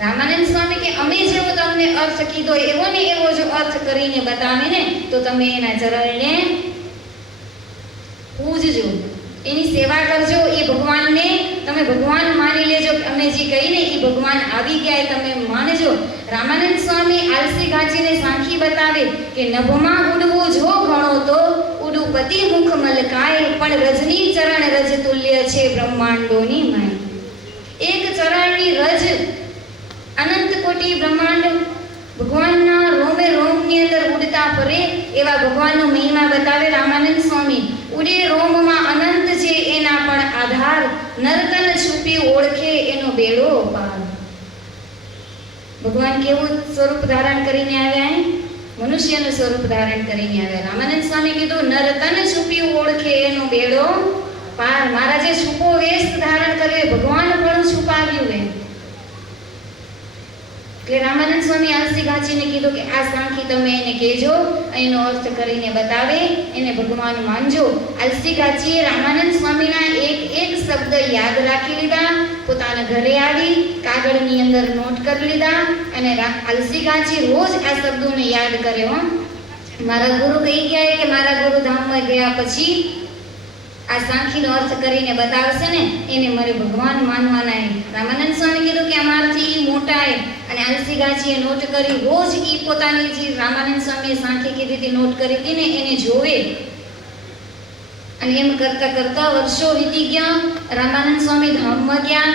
રામાનંદ સ્વામી કે અમે જેવો તમને અર્થ કીધો એવો ને એવો જો અર્થ કરીને બતાવે ને તો તમે એના ચરણને પૂજજો, એની સેવા કરજો. એ ભગવાનને તમે ભગવાન માની લેજો. અમે જે કહીને એ ભગવાન આવી ગયા તમે માનજો. રામાનંદ સ્વામી આલસી ગાછીને સાંખી બતાવે કે નભમાં ઉડવું જો ઘણો તો ઉડુપતિ મુખ મલકાય, પણ રજની ચરણ રજ તુલ્ય છે બ્રહ્માંડોની માય. એક ચરણની રજ અનંત કોટી બ્રહ્માંડ ભગવાનના રોમે રોમની અંદર ઉડતા ફરે એવા ભગવાનનો મહિમા બતાવે રામાનંદ સ્વામી. ઉડે રોમમાં અનંત છે એના પણ આધાર, નર્તન છુપી ઓળખે એનો બેડો પાર. ભગવાન કેવું સ્વરૂપ ધારણ કરીને આવ્યા? મનુષ્યનું સ્વરૂપ ધારણ કરીને આવ્યા. રામાનંદ સ્વામી કીધું નર્તન છુપી ઓળખે એનો બેડો પાર. મહારાજે છુપો વેશ ધારણ કર્યો, ભગવાન પણ છુપાવ્યું એમ. એટલે રામાનંદ સ્વામી આલસી ગાછીને કીધું કે આ સાંખી તમે એને કહેજો, એનો અર્થ કરીને બતાવે, એને ભગવાન માનજો. આલસી ગાછીએ રામાનંદ સ્વામીના એક શબ્દ યાદ રાખી લીધા, પોતાના ઘરે આવી કાગળની અંદર નોટ કરી લીધા અને આલસી ગાછી રોજ આ શબ્દોને યાદ કરે. મારા ગુરુ કહી ગયા કે મારા ગુરુ ધામમાં ગયા પછી આ સાંખીનો અર્થ કરીને બતાવશે ને એને મારે ભગવાન માનવાના. રામાનંદ સ્વામી કીધું કે અમારથી મોટા અને આલસી ગાંચીએ નોટ કરી રોજ ઈ પોતાની જે રામાનંદ સ્વામીએ સાંખી કીધી હતી નોટ કરી હતી ને એને જોવે. અને એમ કરતા કરતા વર્ષો વીતી ગયા. રામાનંદ સ્વામી ધામમાં ગયા.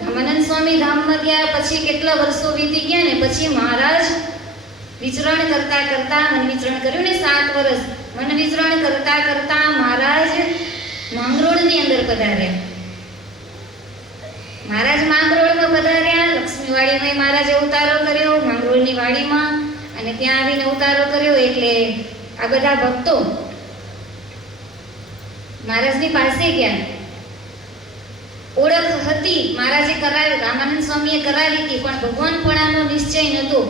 રામાનંદ સ્વામી ધામમાં ગયા પછી કેટલા વર્ષો વીતી ગયા ને પછી મહારાજ વિચરણ કરતા કરતા મન વિચરણ કર્યું ને 7 વર્ષ મન વિચરણ કરતા કરતા મહારાજ માંગરોળની અંદર પધાર્યા. મહારાજ માંગરોળમાં પધાર્યા. લક્ષ્મીવાડીમાં મહારાજે ઉતારો કર્યો માંગરોળની વાડીમાં અને ત્યાં આવીને ઉતારો કર્યો. એટલે આ બધા ભક્તો મહારાજની પાસે ગયા. ઓળખ હતી મહારાજે કરાવ્યું, રામાનંદ સ્વામીએ કરાવી હતી પણ ભગવાનપણાનો નિશ્ચય નહોતો.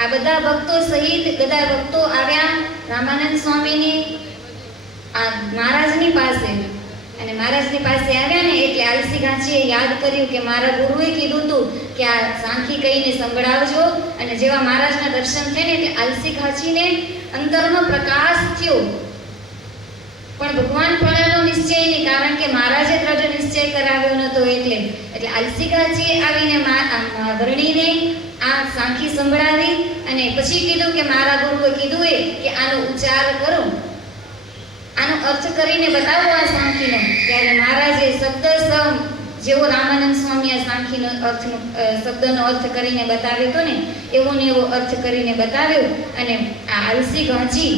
આ બધા ભક્તો સહિત બધા ભક્તો આવ્યા રામાનંદ સ્વામીની આ મહારાજની પાસે. અને મહારાજની પાસે આવ્યા ને એટલે આલસી ગાંચીએ યાદ કર્યું કે મારા ગુરુએ કીધું હતું કે આ સાંખી કહીને સંભળાવજો. અને જેવા મહારાજના દર્શન થયા ને એટલે આલસી ગાંચીને અંદરનો પ્રકાશ થયો. પણ ભગવાનપણાનો નિશ્ચય નહીં, કારણ કે મહારાજે દ્રઢ નિશ્ચય કરાવ્યો નતો. એટલે આલસી ગાંચીએ આવીને વર્ણીને આ સાંખી સંભળાવી અને પછી કીધું કે મારા ગુરુએ કીધું કે આનો ઉચ્ચાર કરો, આનો અર્થ કરીને બતાવો આ સાંખીનો. ત્યારે મહારાજે શબ્દ જેવો રામાનંદ સ્વામી આ સાંખીનો અર્થ શબ્દનો અર્થ કરીને બતાવ્યો હતો ને એવો ને એવો અર્થ કરીને બતાવ્યો. અને આ આલસી ગાંચી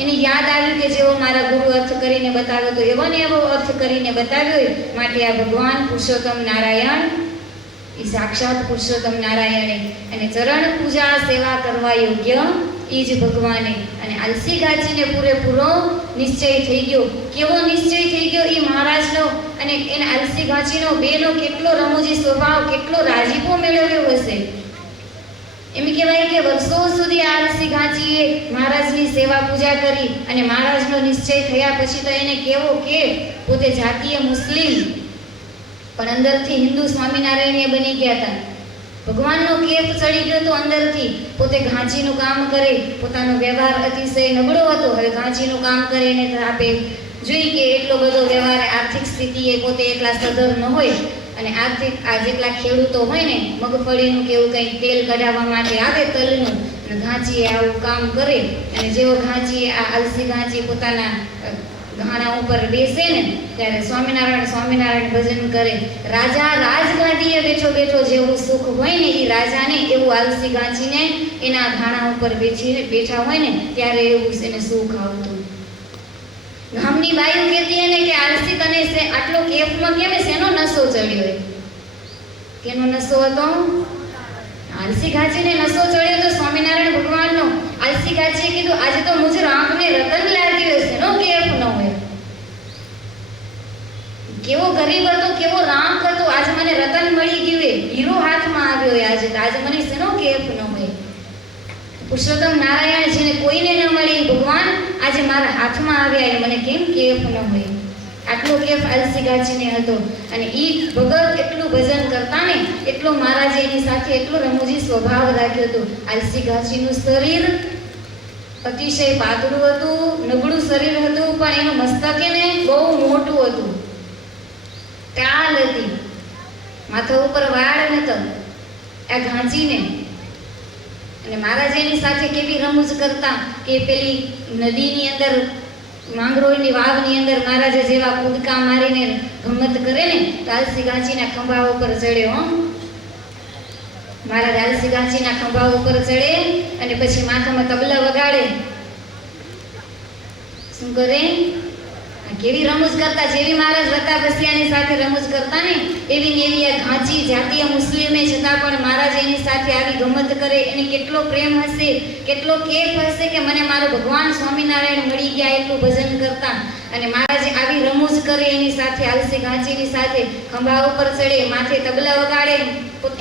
એને યાદ આવ્યું કે જેવો મારા ગુરુ અર્થ કરીને બતાવ્યો તો એવો ને એવો અર્થ કરીને બતાવ્યો. માટે આ ભગવાન પુરુષોત્તમ નારાયણ એ સાક્ષાત પુરુષોત્તમ નારાયણે અને ચરણ પૂજા સેવા કરવા યોગ્ય એ જ ભગવાને. અને આલસી ગાંચીને પૂરેપૂરો નિશ્ચય થઈ ગયો. કેવો નિશ્ચય થઈ ગયો એ મહારાજનો અને એના આલસી ગાંચીનો બેનો કેટલો રમૂજી સ્વભાવ, કેટલો રાજીપો મેળવ્યો હશે. એમ કહેવાય કે વર્ષો સુધી આલસી ગાંચીએ મહારાજની સેવા પૂજા કરી અને મહારાજનો નિશ્ચય થયા પછી તો એને કેવો કે પોતે જાતીય મુસ્લિમ પણ અંદરથી હિન્દુ સ્વામિનારાયણીય બની ગયા હતા. ભગવાનનો કેપ ચડી ગયો તો અંદરથી. પોતે ઘાંચીનું કામ કરે, પોતાનો વ્યવહાર અતિશય નબળો હતો. હવે ઘાંચીનું કામ કરે એને આપે જોઈ કે એટલો બધો વ્યવહાર આર્થિક સ્થિતિએ પોતે એટલા સધર ન હોય. અને આર્થિક આ જેટલા ખેડૂતો હોય ને મગફળીનું કે એવું કંઈક તેલ કઢાવવા માટે આવે તલનું, અને ઘાંચીએ આવું કામ કરે. અને જેવો ઘાંચીએ આ આલસી ગાંચી પોતાના ઘાણા ઉપર બેસે ને ત્યારે સ્વામિનારાયણ સ્વામિનારાયણ ભજન કરે. રાજા રાજગાદીએ બેઠો બેઠો જેવું સુખ હોય ને એ રાજાને એવું આલસી ગાંચીને એના ઘાણા ઉપર બેઠા હોય ને ત્યારે એવું એને સુખ આવતું. ગામની બાઈઓ કહેતી એને કે આલસી તને આટલો કેફમાં કેમ શેનો નશો ચડ્યો? કેનો નશો હતો? આલસી ગાંચીને નશો ચડ્યો તો સ્વામિનારાયણ ભગવાનનો. આલસી ગાંચીએ કીધું આજે તો મુझे રામને રતન લાગ્યો છે નો કેફ ન હોય. કેવો ગરીબ હતો, કેવો રામ હતો, આજે મને રતન મળી ગયું, હીરો હાથમાં આવ્યો. આજે મને શેનો કેફ ન હોય? પુરુષોત્તમ નારાયણ જેને કોઈને ન મળી ભગવાન આજે મારા હાથમાં આવ્યા એ મને કેમ કેફ ન હોય? આટલો કેફ આલસી ગાંચીને હતો. અને ઈ ભગત એટલું ભજન કરતા ને એટલો મહારાજે એની સાથે એટલો રમૂજી સ્વભાવ રાખ્યો હતો. આલસી ગાંચીનું શરીર અતિશય પાતળું હતું, નબળું શરીર હતું, પણ એનું મસ્તક ને બહુ મોટું હતું. ટાલ હતી, માથા ઉપર વાળ નતો આ ઘાંચીને. અને મહારાજ એની સાથે કેવી રમૂજ કરતા કે પેલી નદીની અંદર માંગરોળની વાવની અંદર મહારાજે જેવા કૂદકા મારીને ગમત કરે ને તો આલસી ગાંચીના ખંભા ઉપર ચડ્યો. મહારાજ આલસી ગાંચીના ખંભા ઉપર ચડે અને પછી માથામાં તબલા વગાડે. શું કરે? કેવી રમૂજ કરતા, જેવી મહારાજ રતા બસિયાની સાથે રમૂજ કરતા ને એવી ને એવી આ ઘાંચી જાતીય મુસ્લિમે છતાં પણ મહારાજ એની સાથે આવી ગમત કરે. એને કેટલો પ્રેમ હશે, કેટલો કેફ હશે કે મને મારો ભગવાન સ્વામિનારાયણ મળી ગયા એટલું ભજન કરતા. અને મહારાજે આવી રમૂજ કરે એની સાથે આલસી ગાંચીની સાથે ખંભા ઉપર ચડે, માથે તબલા વગાડે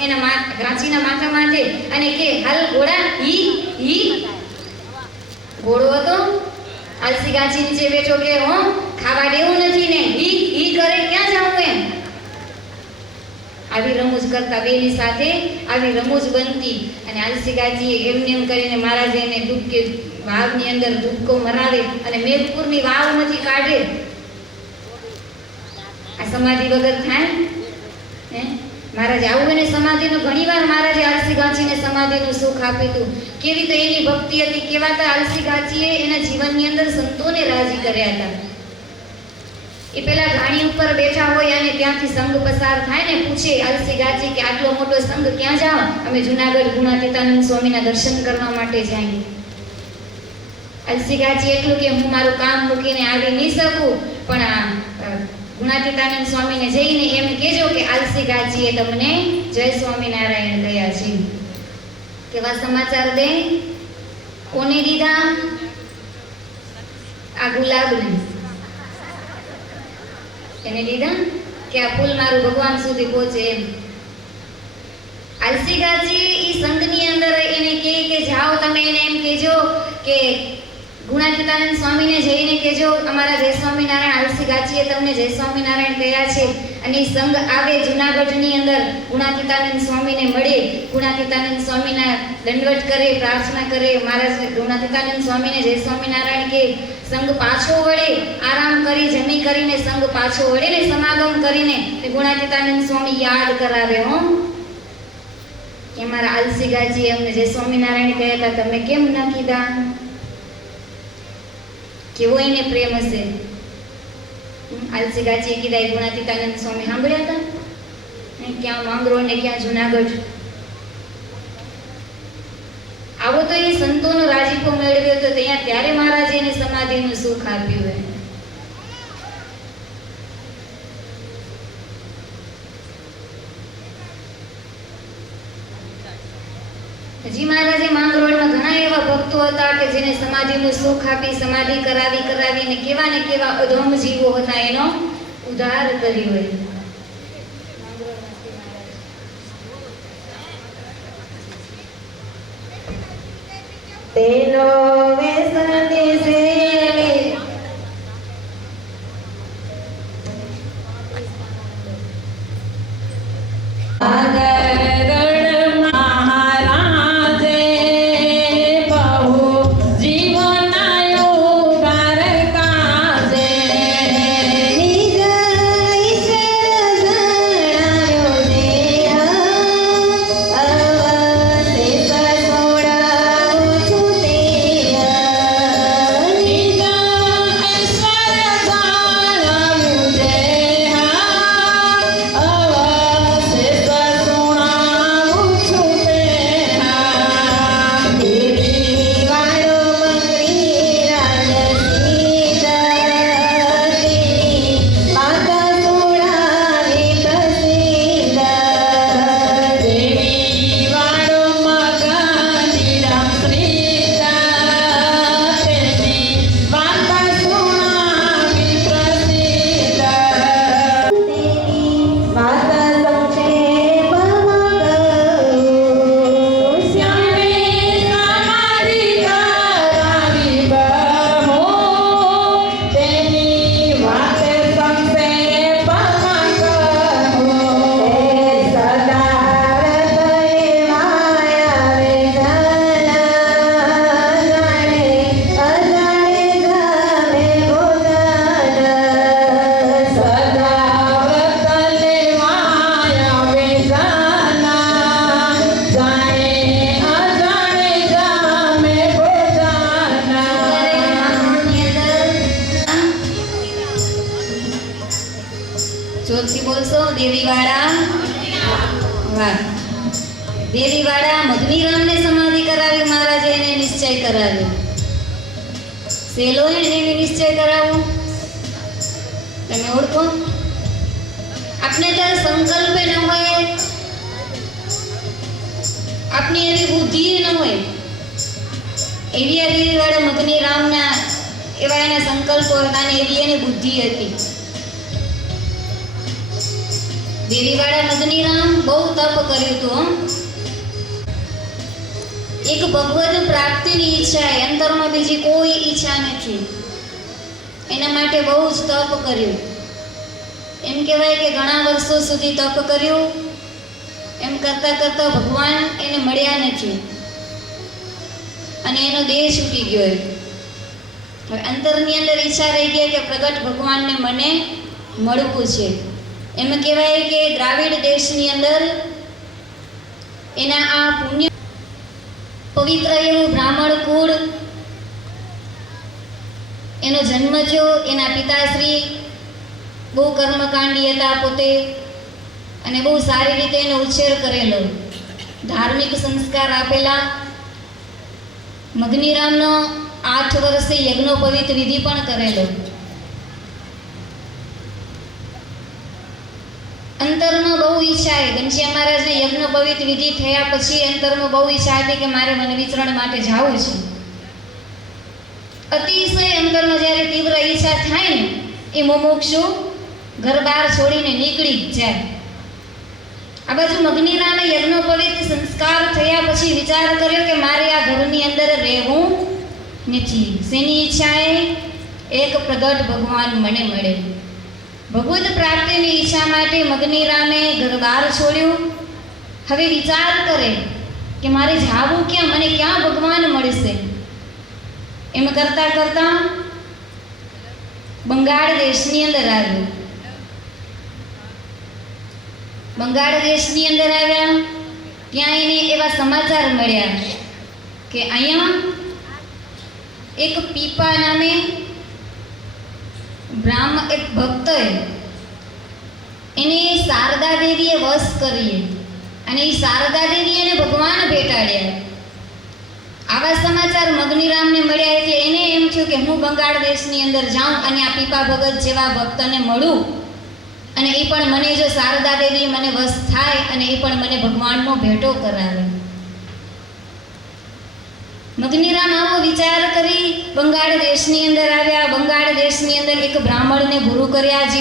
એના ગાંચીના માથા માથે અને કે હાલ ઘોડા હી ઘોડો હતો. આલસી ગાંચી નીચે બેઠો કે ખાવા દેવું નથી ને ઈ કરે ક્યાં જાવું એમ. આવી રમૂજ કરતા બેની સાથે આવી રમૂજ બનતી. અને આલસી ગાંચીએ એમને એમ કરીને મહારાજે એને વાવની અંદર ધૂપકો મરાવે અને મેઘપુરની વાવમાંથી કાઢે, આ સમાધિ વગર થાય હે? મહારાજ આવું એને સમાધિનું ઘણીવાર મહારાજે આળસી ગાંચીને સમાધિનું સુખ આપ્યું હતું. કેવી તો એની ભક્તિ હતી, કેવા તો આળસી ગાંચીએ એના જીવનની અંદર સંતોને રાજી કર્યા હતા. એ પેલા ઘાણી ઉપર બેઠા હોય અને ત્યાંથી સંઘ પસાર થાય ને પૂછે આલસી ગાચી કે આટલો મોટો સંઘ ક્યાં જાઓ? અમે જુનાગઢ ગુણાતીતાનંદ સ્વામીના દર્શન કરવા માટે જઈએ. આલસી ગાચી એટલું કે હું મારું કામ મૂકીને આવી નહીં શકું, પણ આ ગુણાતીતાનંદ સ્વામીને જઈને એમ કહેજો કે આલસી ગાચીએ તમને જય સ્વામિનારાયણ ગયા છે. કેવા સમાચાર દે? કોને દીધા? આ ગુલાબને એને દીધા કે આ ફૂલ મારું ભગવાન સુધી પહોંચે એમ. આલસી ગાજી ઈ સંઘની અંદર એને કહે કે જાઓ તમે એને એમ કહેજો કે ગુણાતીતાનંદ સ્વામીને જઈને કહેજો અમારા જય સ્વામિનારાયણ આલસી ગાચીએ તમને જય સ્વામિનારાયણ કહ્યા છે. અને ઈ સંઘ આવે જુનાગઢની અંદર, ગુણાતીતાનંદ સ્વામીને મળે, ગુણાતીતાનંદ સ્વામીના દંડવત કરે, પ્રાર્થના કરે, મહારાજ ગુણાતીતાનંદ સ્વામીને જય સ્વામિનારાયણ કે સંઘ પાછો વળે, આરામ કરી જમી કરીને સંઘ પાછો વળે ને સમાગમ કરીને ગુણાતીતાનંદ સ્વામી યાદ કરાવે હો કે મારા આલસી ગાજી અમને જય સ્વામિનારાયણ કહ્યા હતા, તમે કેમ ના કીધા? કેવો એને પ્રેમ હશે. આલસી ગાજીએ કીધા એ ગુણાતીતાનંદ સ્વામી સાંભળ્યા હતા ને, ક્યાં માંગરો ને ક્યાં જુનાગઢ. આવો તો એ સંતોનો રાજીપો મેળવ્યો તો ત્યાં ત્યારે મહારાજે એને સમાધિનું સુખ આપ્યું. હજી મહારાજે માંગરોળમાં ઘણા એવા ભક્તો હતા કે જેને સમાધિનું સુખ આપી, સમાધિ કરાવી ને કેવા અધમ જીવો હતા એનો ઉદ્ધાર કર્યો હોય. તેનો વ્યસન છે જોરથી બોલશો. દેવીવાડા, વાહ. દેવીવાડા મધુનીરામને સમાધિ કરાવી મહારાજે એને નિશ્ચય કરાવ્યો. સેલો એને નિશ્ચય કરાવો તમે ઓળખો? આપણે ત્યારે સંકલ્પે ન હોય, આપની એવી બુદ્ધિ ન હોય, એવી આ દેવીવાડા મધુનીરામના એવા એના સંકલ્પો હતા અને એવી એની બુદ્ધિ હતી. દેવીવાડા મદનીરામ બહુ તપ કર્યું હતું. એક ભગવદ પ્રાપ્તિની ઈચ્છા, અંતરમાં બીજી કોઈ ઈચ્છા નથી. એના માટે બહુ જ તપ કર્યું. એમ કહેવાય કે ઘણા વર્ષો સુધી તપ કર્યું. એમ કરતા કરતા ભગવાન એને મળ્યા નથી અને એનો દેહ છૂટી ગયો. હવે અંતરની અંદર ઈચ્છા રહી ગઈ કે પ્રગટ ભગવાનને મને મળવું છે. એમ કહેવાય કે દ્રાવિડ દેશની અંદર એના આ પુણ્ય પવિત્ર એવું બ્રાહ્મણ કુળ એનો જન્મ થયો. એના પિતાશ્રી બહુ કર્મકાંડી હતા પોતે, અને બહુ સારી રીતે એનો ઉછેર કરેલો, ધાર્મિક સંસ્કાર આપેલા. મગનીરામનો 8 વર્ષે યજ્ઞોપવિત વિધિ પણ કરેલો. અંતરમાં બહુ ઈચ્છા એ ઘનશ્યામ મહારાજને યજ્ઞોપવિત વિધિ થયા પછી અંતરમાં બહુ ઈચ્છા હતી કે મારે વન વિચરણ માટે જવું છે. અતિશય અંતરમાં જ્યારે તીવ્ર ઈચ્છા થાય ને એ મુમુક્ષુ ઘર બહાર છોડીને નીકળી જાય. આ બાજુ મગનીરામે યજ્ઞોપવિત સંસ્કાર થયા પછી વિચાર કર્યો કે મારે આ ઘરની અંદર રહેવું નથી. શેની ઈચ્છાએ? એક પ્રગટ ભગવાન મને મળે. ભગવત પ્રાપ્તિની ઈચ્છા માટે મગનીરામે ઘર બહાર છોડ્યું. હવે વિચાર કરે કે મારે જાવું ક્યાં, મને ક્યાં ભગવાન મળશે. એમ કરતા કરતા બંગાળ દેશની અંદર આવ્યું. બંગાળ દેશની અંદર આવ્યા ત્યાં એને એવા સમાચાર મળ્યા કે અહીંયા એક પીપા નામે એક ભક્તએ એને શારદા દેવીએ વશ કરી, અને એ શારદા દેવી એને ભગવાન ભેટાડ્યા. આવા સમાચાર મગનીરામને મળ્યા એટલે એને એમ થયું કે હું બંગાળ દેશની અંદર જાઉં અને આ પીપા ભગત જેવા ભક્તને મળું, અને એ પણ મને જો શારદા દેવી મને વશ થાય અને એ પણ મને ભગવાનનો ભેટો કરાવે. મગનીરામ આવો વિચાર કરી બંગાળ દેશની અંદર આવ્યા. બંગાળ દેશની અંદર એક બ્રાહ્મણને ગુરુ કર્યા. જે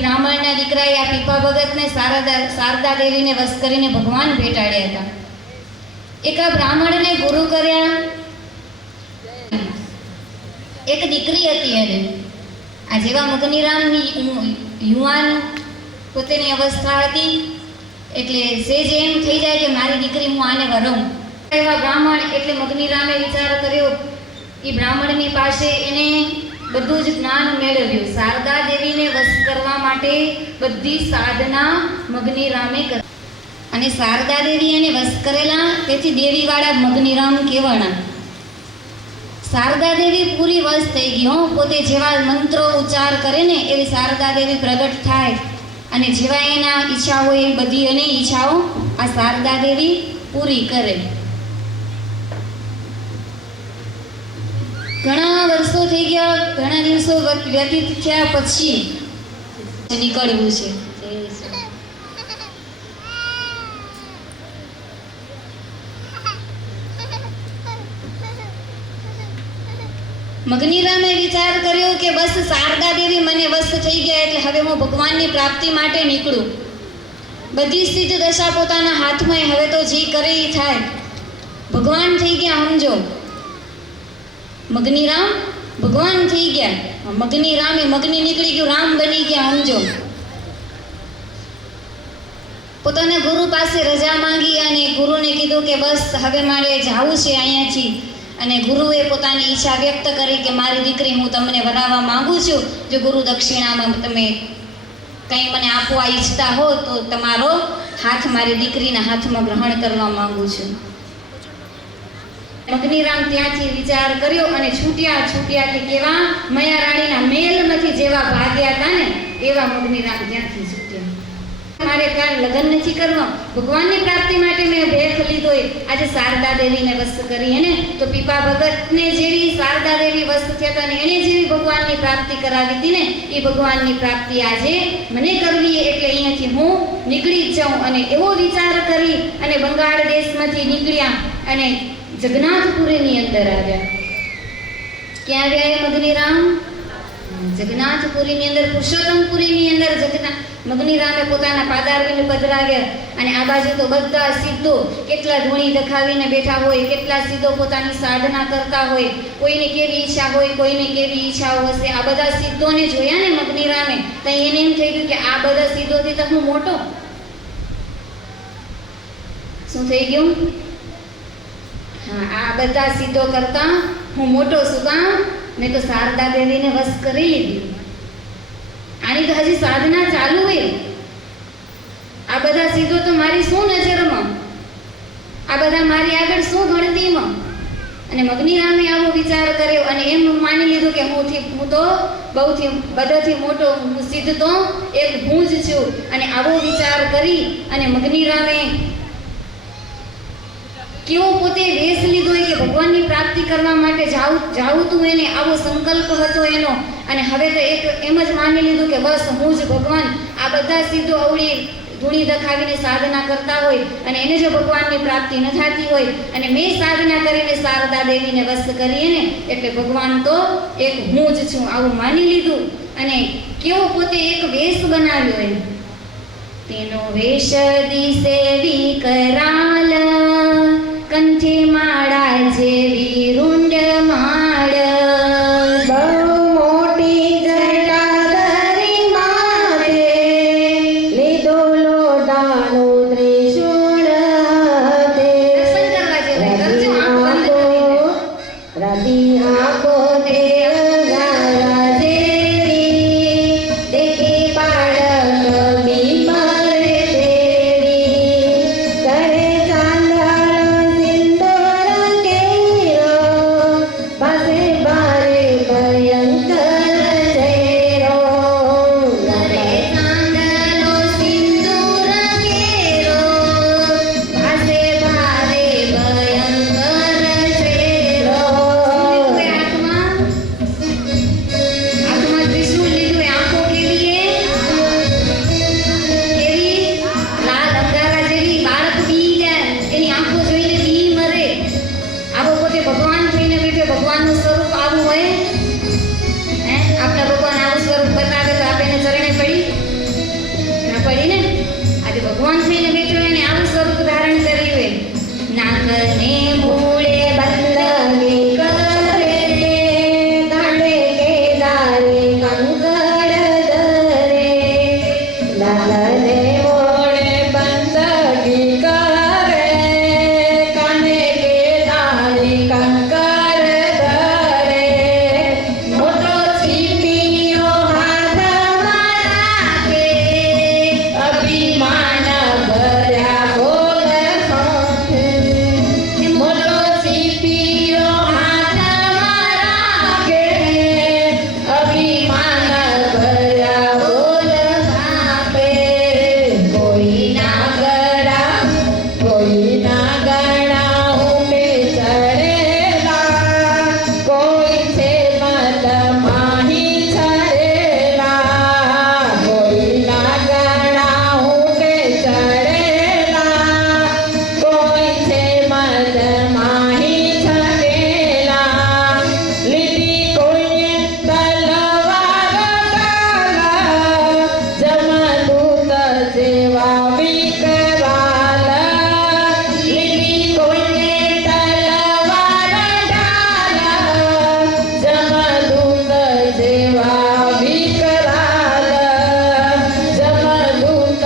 બ્રાહ્મણના દીકરાએ આ પીપા ભગતને શારદા દેવીને વશ કરીને ભગવાન ભેટાડ્યા હતા. એક આ બ્રાહ્મણને ગુરુ કર્યા. એક દીકરી હતી એને. આ જેવા મગનીરામની યુવાન પોતેની અવસ્થા હતી એટલે સેજ એમ થઈ જાય કે મારી દીકરી હું આને વરવું. એવા બ્રાહ્મણ એટલે મગનીરામે વિચાર કર્યો. એ બ્રાહ્મણની પાસે એને બધું જ જ્ઞાન મેળવ્યું. શારદા દેવીને વશ કરવા માટે બધી સાધના મગનીરામે કરી, અને શારદા દેવી એને વશ કરેલા તેથી દેવીવાળા મગનીરામ કહેવાના. શારદા દેવી પૂરી વશ થઈ ગઈ. પોતે જેવા મંત્રો ઉચ્ચાર કરે ને એવી શારદા દેવી પ્રગટ થાય, અને જેવા એના ઈચ્છા હોય એ બધી એની ઈચ્છાઓ આ શારદા દેવી પૂરી કરે. ઘણા વર્ષો થઈ ગયા, ઘણા દિવસો વ્યતીત થયા પછી નીકળવું છે. મગનીરામે વિચાર કર્યો કે બસ શારદા દેવી મને વશ થઈ ગયા એટલે હવે હું ભગવાનની પ્રાપ્તિ માટે નીકળું. બધી સ્થિતિ દશા પોતાના હાથમાં, હવે તો જે કરે એ થાય. ભગવાન થઈ ગયા સમજો. મગનીરામ ભગવાન થઈ ગયા. મગનીરામે મગની નીકળી ગયું, રામ બની ગયા સમજો. પોતાના ગુરુ પાસે રજા માંગી અને ગુરુને કીધું કે બસ હવે મારે જવું છે અહીંયાથી. અને ગુરુએ પોતાની ઈચ્છા વ્યક્ત કરી કે મારી દીકરી હું તમને વરાવવા માંગુ છું. જો ગુરુ દક્ષિણામાં તમે કંઈ મને આપવા ઈચ્છતા હો તો તમારો હાથ મારી દીકરીના હાથમાં ગ્રહણ કરવા માંગુ છું. મગનીરામ ત્યાંથી વિચાર કર્યો અને છૂટ્યા કે કેવા મયા રાણીના મેલમાંથી જેવા ભાગ્યા હતા ને એવા મગનીરામ ત્યાંથી છૂટ્યા. મારે કાંઈ લગ્ન નથી કરવા, ભગવાનની પ્રાપ્તિ માટે મેં ભેખ લીધો. આજે શારદા દેવીને વશ કરી એને તો પીપા ભગતને જેવી શારદા દેવી વશ થયા હતા ને એને જેવી ભગવાનની પ્રાપ્તિ કરાવી હતી ને એ ભગવાનની પ્રાપ્તિ આજે મને કરવી એટલે અહીંયાથી હું નીકળી જ જાઉં. અને એવો વિચાર કરી અને બંગાળ દેશમાંથી નીકળ્યા અને જગન્નાથપુરીની અંદર આવ્યા. ક્યાં આવ્યા એ મગનીરામ? જગન્નાથપુરીની અંદર, પુરુષોત્તમપુરીની અંદર મગનીરામે પોતાના પાદારવિંદ પધરાવ્યા. અને આ બાજુ તો બધા સિદ્ધો કેટલા ધૂણી દખાવીને બેઠા હોય, કેટલા સિદ્ધો પોતાની સાધના કરતા હોય. કોઈને કેવી ઈચ્છા હોય, કોઈને કેવી ઈચ્છાઓ હશે. આ બધા સિદ્ધોને જોયા ને મગનીરામે તો એને એમ થઈ ગયું કે આ બધા સિદ્ધોથી તો હું મોટો. શું થઈ ગયું? હા, આ બધા સિદ્ધો કરતા હું મોટો છું કાં? મેં તો શારદા દેવીને વશ કરી લીધી. આની તો હજી સાધના ચાલુ હોય. આ બધા સિદ્ધો તો મારી શું નજરમાં, આ બધા મારી આગળ શું ગણતીમાં. અને મગનીરામે આવો વિચાર કર્યો અને એમ માની લીધું કે હું તો બધાથી મોટો સિદ્ધ તો એક હું જ છું. અને આવો વિચાર કરી અને મગનીરામે કેવો પોતે વેશ લીધો કે ભગવાનની પ્રાપ્તિ કરવા માટે જાવું તું, એને આવો સંકલ્પ હતો એનો. અને હવે તો એક એમ જ માની લીધું કે બસ હું જ ભગવાન. આ બધા સિદ્ધો અવળી ધૂણી દખાવીને સાધના કરતા હોય અને એને જો ભગવાનની પ્રાપ્તિ ન થતી હોય અને મેં સાધના કરીને શારદા દેવીને વશ કરીએ ને એટલે ભગવાન તો એક હું જ છું આવું માની લીધું. અને કેવો પોતે એક વેશ બનાવ્યો એમ. તેનો વેશ દિશે વિકરાલ, કંઠે માળા જેવી રૂંડ માળ, બહુ મોટી જટાધારી માથે, લીધો લોટાનું ત્રિશૂળ હાથે. દર્શન કરવા જેવા કરજો આંખ બંધ કરીને. રતી આંખો તે અંગારા જેવી, દેખી બાળક બીમાર તેવી, કરે ચાંદલો સિંદૂર કેરો, પાસે બારે ભયંકર ચહેરો. કરે ચાંદલો સિંદૂર કેરો, ભાસે ભારે ભયંકર ચહેરો. હાથમાં ત્રિશૂળ લીધું. આંખો કેવી લાલ અંગારા જેવી, બાળક બી જાય એની આંખો જોઈને બી મરે. આવો પોતે ભગવાન થઈને બેઠો. ભગવાનનું સ્વરૂપ આવું હોય હે? આપણા ભગવાન આવું સ્વરૂપ બતાવે તો આપણે ચરણે પડી ના પડી ને. આજે ભગવાન થઈને બેઠો એને આવું સ્વરૂપ ધારણ કર્યું હોય. નાકને મૂળે બંદગી કરે, દાંડે કેદારે કંકડ ધરે, લાલને મોડે બંદગી કરે, કાને કેદારે કંકડ ધરે, મોટો છીપીયો હાથમાં રાખે, અભિમાન ભર્યા ભોગ હાથે. મોટો છીપીયો હાથમાં રાખે, અભિમાન ભર્યા બોલ આપે. કોઈના ગળા ઊંડે ચડેલા, કોઈ છે મત માહી ચડેલા. કોઈના ગળા ઊંડે ચડેલા, કોઈ છે મત માહી ચડેલા. લીધી કોઈએ તલવાર ડાલા, જમદૂત જેવા વિકરાલ. લીધી કોઈએ તલવાર ડાલા, જમદૂત જેવા વિકરાલ. જમદૂત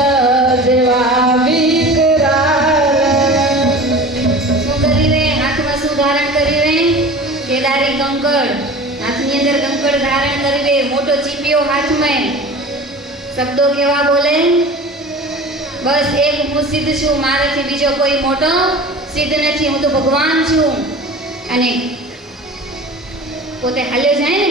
જેવા વિકરાલ. શું કરી રે? હાથમાં શું ધારણ કર્યું રે? કેદારી કંકડ. હાથની અંદર કંકડ ધારણ કરી રે. મોટો ચીપિયો હાથમાં. શબ્દો કેવા બોલે? બસ એક હું સિદ્ધ છું, મારાથી બીજો કોઈ મોટો સિદ્ધ નથી, હું તો ભગવાન છું. અને પોતે હાલ્યો જાય ને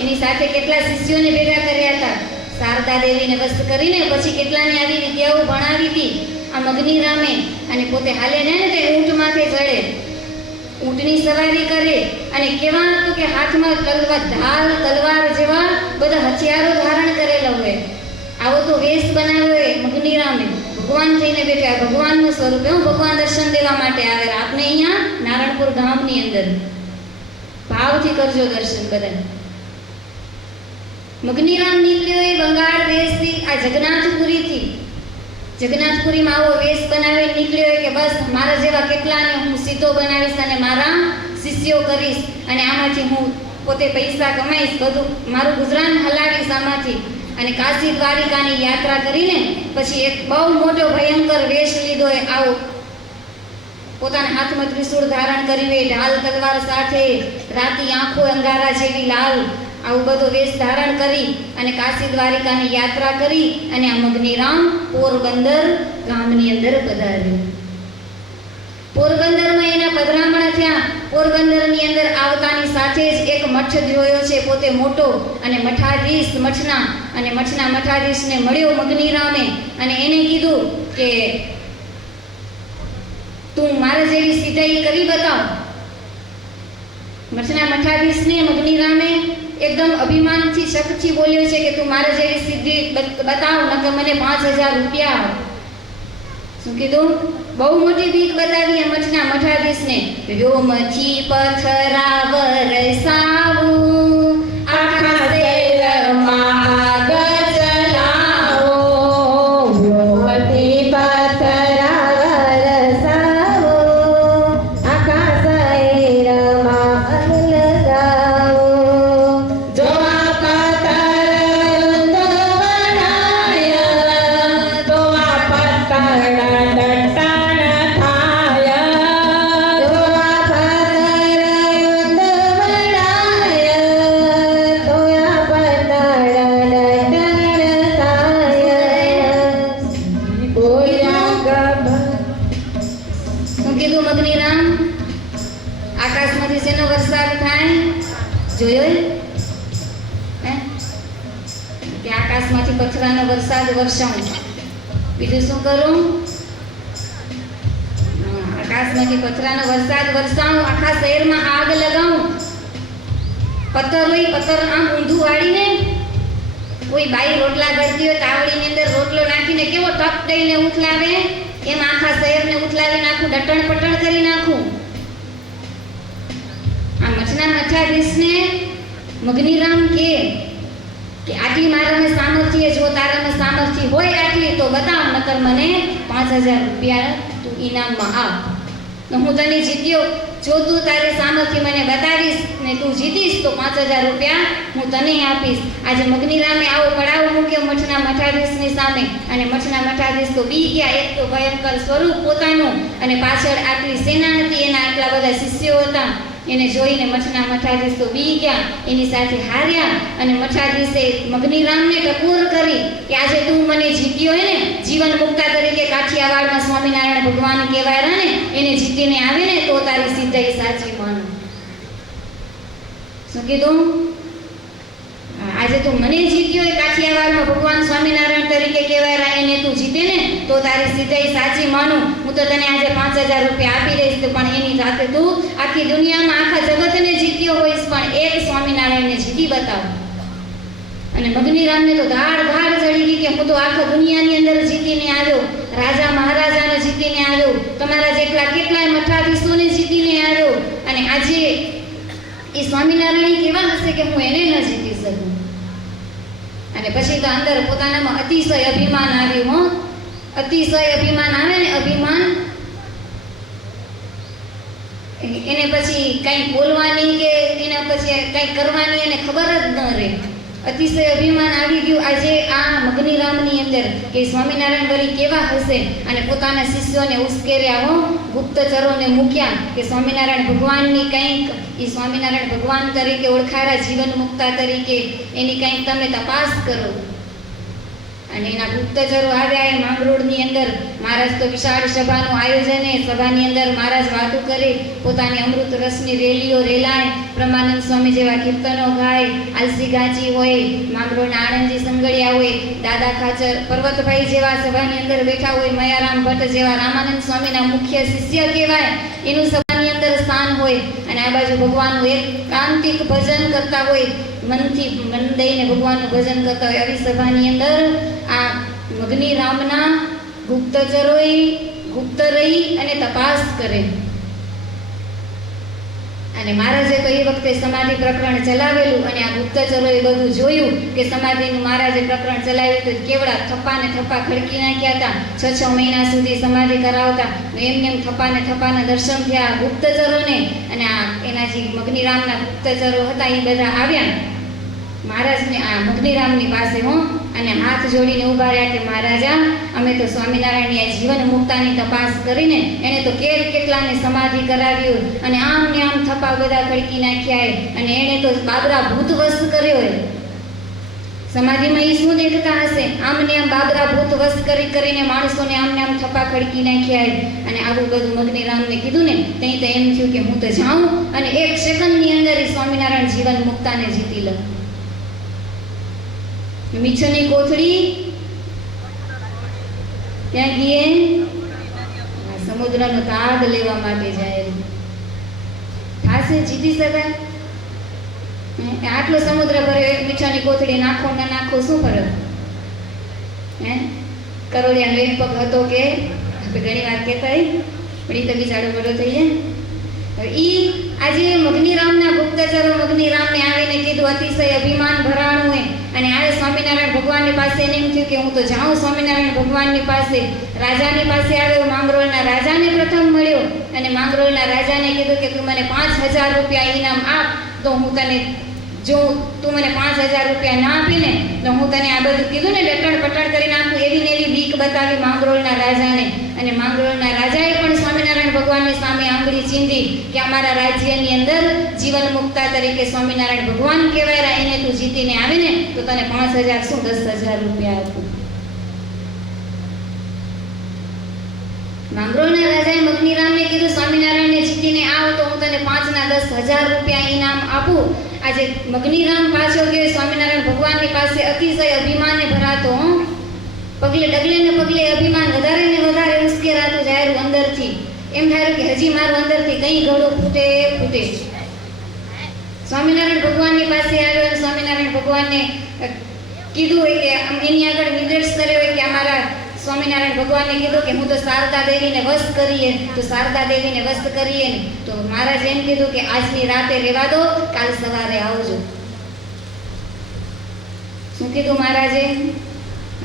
એની સાથે કેટલા શિષ્યોને ભેગા કર્યા હતા. શારદા દેવીને વસ્ત કરીને પછી કેટલાને આવી વિદ્યાઓ ભણાવી હતી આ મગનીરામે. અને પોતે હાલે જાય ને તે ઊંટ માથે ચડે, ઊંટની સવારી કરે. અને કેવા હતું કે હાથમાં તલવાર જેવા બધા હથિયારો ધારણ કરેલા હોય. આવો તો વેશ બનાવ્યો હોય મગનીરામે. ભગવાન થઈને બેઠા. ભગવાનનું સ્વરૂપ એવું ભગવાન દર્શન દેવા માટે આવે. આપણે અહીંયા નારણપુર ગામની અંદર ભાવથી કરજો દર્શન બધા. મગનીરામ નીકળ્યો એ બંગાળ દેશથી, આ જગન્નાથપુરીથી. જગન્નાથપુરીમાં આવો વેશ બનાવી નીકળ્યો કે બસ મારા જેવા કેટલાને હું સીધો બનાવીશ અને મારા શિષ્યો કરીશ અને આમાંથી હું પોતે પૈસા કમાઈશ, બધું મારું ગુજરાન હલાવીશ આમાંથી. અને કાશી દ્વારિકાની યાત્રા કરીને પછી એક બહુ મોટો ભયંકર વેશ લીધો આવો પોતાના હાથમાં ત્રિશૂળ ધારણ કર્યું એ ઢાલ તલવાર સાથે રાતી આંખો અંગારા જેવી લાલ આવું બધું વેશ ધારણ કરી અને કાશી દ્વારિકાની યાત્રા કરી અને આ મગનીરામ પોરબંદર ગામની અંદર પધાર્યું. પોરબંદરમાં એના પધરામણા થયા. પોરબંદરની અંદર આવતાની સાથે જ એક મઠ જોયો છે, પોતે મોટો અને મઠાધીશ મઠના અને મઠના મઠાધીશને મળ્યો મગનીરામે અને એને કીધું કે તું મારા જેવી સિદ્ધાઈ કરી બતાવ. મઠના મઠાધીશને મગનીરામે એકદમ અભિમાનથી શકથી બોલ્યો છે કે તું મારા જેવી સિદ્ધિ બતાવ, નકર મને 5000 રૂપિયા આપ. શું કીધું? બહુ મોટી ભીખ બતાવી મઠના મઠાધીશને. વ્યોમથી પથરા વરસાવું આખા શહેરમાં આગ જલાવો, વ્યોમથી પથરા વરસાવો, આખા શહેરમાં આગ લગાવો. જો આ પથ્થર બનાય, તો આ પથ્થર દટાણ થાય. જો આ પથ્થર બનાય, તો આ પથ્થર દટાણ થાય. બોલ્યા ગભ શું કીધું મગનીરામ? આકાશમાંથી શેનો વરસાદ થાય જોયો? હે? કે આકાશમાંથી પથરાનો વરસાદ વરસાવું. બીજું શું કરું? આકાશમાંથી પથરાનો વરસાદ વરસાવું, આખા શહેરમાં આગ લગાવું. પથ્થર હોય, પથ્થર આમ ઊંધું વાળીને કોઈ બાઈ રોટલા કરતી હોય તાવડીની અંદર રોટલો નાખીને કેવો ટપ દઈને ઉથલાવે, એમ આખા શહેરને ઉથલાવી નાખું, ડટણ પટણ કરી નાખું. આ મઠના મઠાધીશને મગનીરામ કે આટલી મારામાં સામર્થ્ય, જો તારામાં સામર્થ્ય હોય આટલી તો બતાવ, નકર મને 5000 રૂપિયા તું ઇનામમાં આપ. તો હું તને જીત્યો, જો તું તારે સામર્થ્ય મને બતાવીશ ને તું જીતીશ તો 5000 રૂપિયા હું તને આપીશ. આજે મગનીરામે આવો પડાવ મૂક્યો મઠના મઠાધીશની સામે અને મઠના મઠાધીશ તો બી ગયા. એક તો ભયંકર સ્વરૂપ પોતાનું અને પાછળ આટલી સેના હતી, એના આટલા બધા શિષ્યો હતા. એને જોઈને મઠના મઠાધીશ તો બી ગયા, એની સાથે હાર્યા અને મઠાધીશે મગનીરામને ટકોર કરી કે આજે તું મને જીત્યો હે ને, જીવન મુક્તા તરીકે કાઠિયાવાડમાં સ્વામિનારાયણ ભગવાન કહેવાય ને, એને જીતીને આવે ને તો તારી સિદ્ધાઈ સાચી માનું. શું કીધું? આજે તું મને જીત્યો એ કાઠિયાવાડમાં ભગવાન સ્વામિનારાયણ તરીકે કહેવાય એને તું જીતે ને તો તારી સિદ્ધાઈ સાચી માનું. હું તો તને આજે 5000 રૂપિયા આપી દઈશ, પણ એની સાથે તું આખી દુનિયામાં આખા જગતને જીત્યો હોઈશ, પણ એક સ્વામિનારાયણને જીતી બતાવ. અને મગનીરામને તો ધાડ ચડી ગઈ કે હું તો આખા દુનિયાની અંદર જીતીને આવ્યો, રાજા મહારાજાને જીતીને આવ્યો, તમારા જેટલા કેટલાય મઠાધીશોને જીતીને આવ્યો, અને આજે એ સ્વામિનારાયણ કેવા હશે કે હું એને ન જીતી શકું. અને પછી તો અંદર પોતાનામાં અતિશય અભિમાન આવ્યું. હો, અતિશય અભિમાન આવે ને, અભિમાન એને પછી કંઈ બોલવાની કે એના પછી કંઈ કરવાની એને ખબર જ ન રહે. અતિશય અભિમાન આવી ગયું આજે આ મગનીરામની અંદર કે સ્વામિનારાયણ વળી કેવા હશે. અને પોતાના શિષ્યોને ઉશ્કેર્યા, હો, ગુપ્તચરોને મૂક્યા કે સ્વામિનારાયણ ભગવાનની કંઈક એ સ્વામિનારાયણ ભગવાન તરીકે ઓળખારા, જીવન મુક્તા તરીકે એની કંઈક તમે તપાસ કરો. અને એના ગુપ્તચરો આવ્યા એ માંગરોળની અંદર. મહારાજ તો વિશાળ સભાનું આયોજન, એ સભાની અંદર મહારાજ વાતો કરે, પોતાની અમૃત રસની રેલીઓ રેલાય, બ્રહ્માનંદ સ્વામી જેવા કીર્તનો ગાય, આલસી ગાંચી હોય, માંગરોળના આણંદજી સંગળિયા હોય, દાદા ખાચર પર્વતભાઈ જેવા સભાની અંદર બેઠા હોય, મયારામ ભટ્ટ જેવા રામાનંદ સ્વામીના મુખ્ય શિષ્ય કહેવાય, એનું સભાની અંદર સ્થાન હોય. અને આ બાજુ ભગવાનનું એકાંતિક ભજન કરતા હોય, મનથી મન દઈને ભગવાનનું ભજન કરતા હોય. આવી સભાની અંદર આ મગનીરામના ગુપ્તચરોએ ગુપ્ત રહી અને તપાસ કરે. અને મહારાજે તો એ વખતે સમાધિ પ્રકરણ ચલાવેલું અને આ ગુપ્તચરોએ બધું જોયું કે સમાધિનું મહારાજે પ્રકરણ ચલાવ્યું તો કેવડા થપ્પાને થપ્પા ખડકી નાખ્યા હતા. 6 મહિના સુધી સમાધિ કરાવતા, એમને એમ થપ્પાના દર્શન થયા ગુપ્તચરોને. અને આ એના જે મગનીરામના ગુપ્તચરો હતા એ બધા આવ્યા મહારાજને આ મગનીરામની પાસે અને હાથ જોડીને ઊભા રહ્યા કે મહારાજા, અમે તો સ્વામિનારાયણની આ જીવન મુક્તાની તપાસ કરીને એને તો કેટલાને સમાધિ કરાવ્યું અને આમ ને આમ થપ્પા બધા ખડકી નાખ્યા અને એને તો બાબરા ભૂત વશ કર્યો હોય. સમાધિમાં એ શું દેખતા હશે? આમ ને આમ બાબરા ભૂત વશ કરીને માણસોને આમ ને આમ થપ્પા ખડકી નાખ્યા અને આવું બધું મગનીરામને કીધું ને ત્યાં તો એમ થયું કે હું તો જાઉં અને 1 સેકન્ડની અંદર એ સ્વામિનારાયણ જીવન મુક્તાને જીતી લઉં. મીઠની કોથળી ત્યાં ગઈએ સમુદ્રનો તાગ લેવા માટે જાય. થાશે? જીતી શકાય? આટલો સમુદ્ર ભર્યો, એક મીઠાની કોથળી નાખો ના નાખો શું ફરક? કરોડિયાનો એક પગ હતો કે આપણે ઘણી વાર કહેતા પણ એ તો બિચારો બડો થઈ જાય. ઈ આજે મગનીરામના ગુપ્તચરો મગનીરામને આવીને કીધું, અતિશય અભિમાન ભરાણું હે અને આવે સ્વામિનારાયણ ભગવાનની પાસે. એને એમ થયું કે હું તો જાઉં સ્વામિનારાયણ ભગવાનની પાસે. રાજાની પાસે આવ્યો, માંગરોળના રાજાને પ્રથમ મળ્યો અને માંગરોળના રાજાને કીધું કે તું મને 5000 રૂપિયા ઇનામ આપ તો હું તને, જો તું મને 5000 રૂપિયા ના આપીને તો હું તને આ બધું કીધું ને લટણ પટણ કરી નાખું. એવી ને એવી બીક બતાવી માંગરોળના રાજાને અને માંગરોળના રાજાએ પણ સ્વામિનારાયણ ભગવાનની સામે આંગળી ચીંધી કે અમારા રાજ્યની અંદર જીવન મુક્તા તરીકે સ્વામિનારાયણ ભગવાન કહેવાય, એને તું જીતીને આવે ને તો તને 5000 શું 10000 રૂપિયા આપું. માંગરોળના રાજાએ મગનીરામને કીધું, સ્વામિનારાયણને જીતીને આવ તો હું તને 5 ના 10,000 રૂપિયા ઇનામ આપું. આજે મગનીરામ પાછો ગયો સ્વામિનારાયણ ભગવાનની પાસે, અતિશય અભિમાને ભરાતો, પગલે ડગલે ને પગલે અભિમાન વધારે ને વધારે ઉશ્કેરાતું જાય અંદરથી. એમ થાય કે હજી મારું અંદરથી કઈ ઘડું ફૂટે. સ્વામિનારાયણ ભગવાનની પાસે આવ્યો અને સ્વામિનારાયણ ભગવાનને કીધું હોય કે એની આગળ નિર્દેશ કર્યો હોય કે અમારા સ્વામિનારાયણ ભગવાનને કીધું કે હું તો શારદા દેવીને વશ કરીએ, તો શારદા દેવીને વશ કરીએ ને તો મહારાજ એમ કીધું કે આજની રાતે રહેવા દો, કાલ સવારે આવજો. શું કીધું મહારાજે?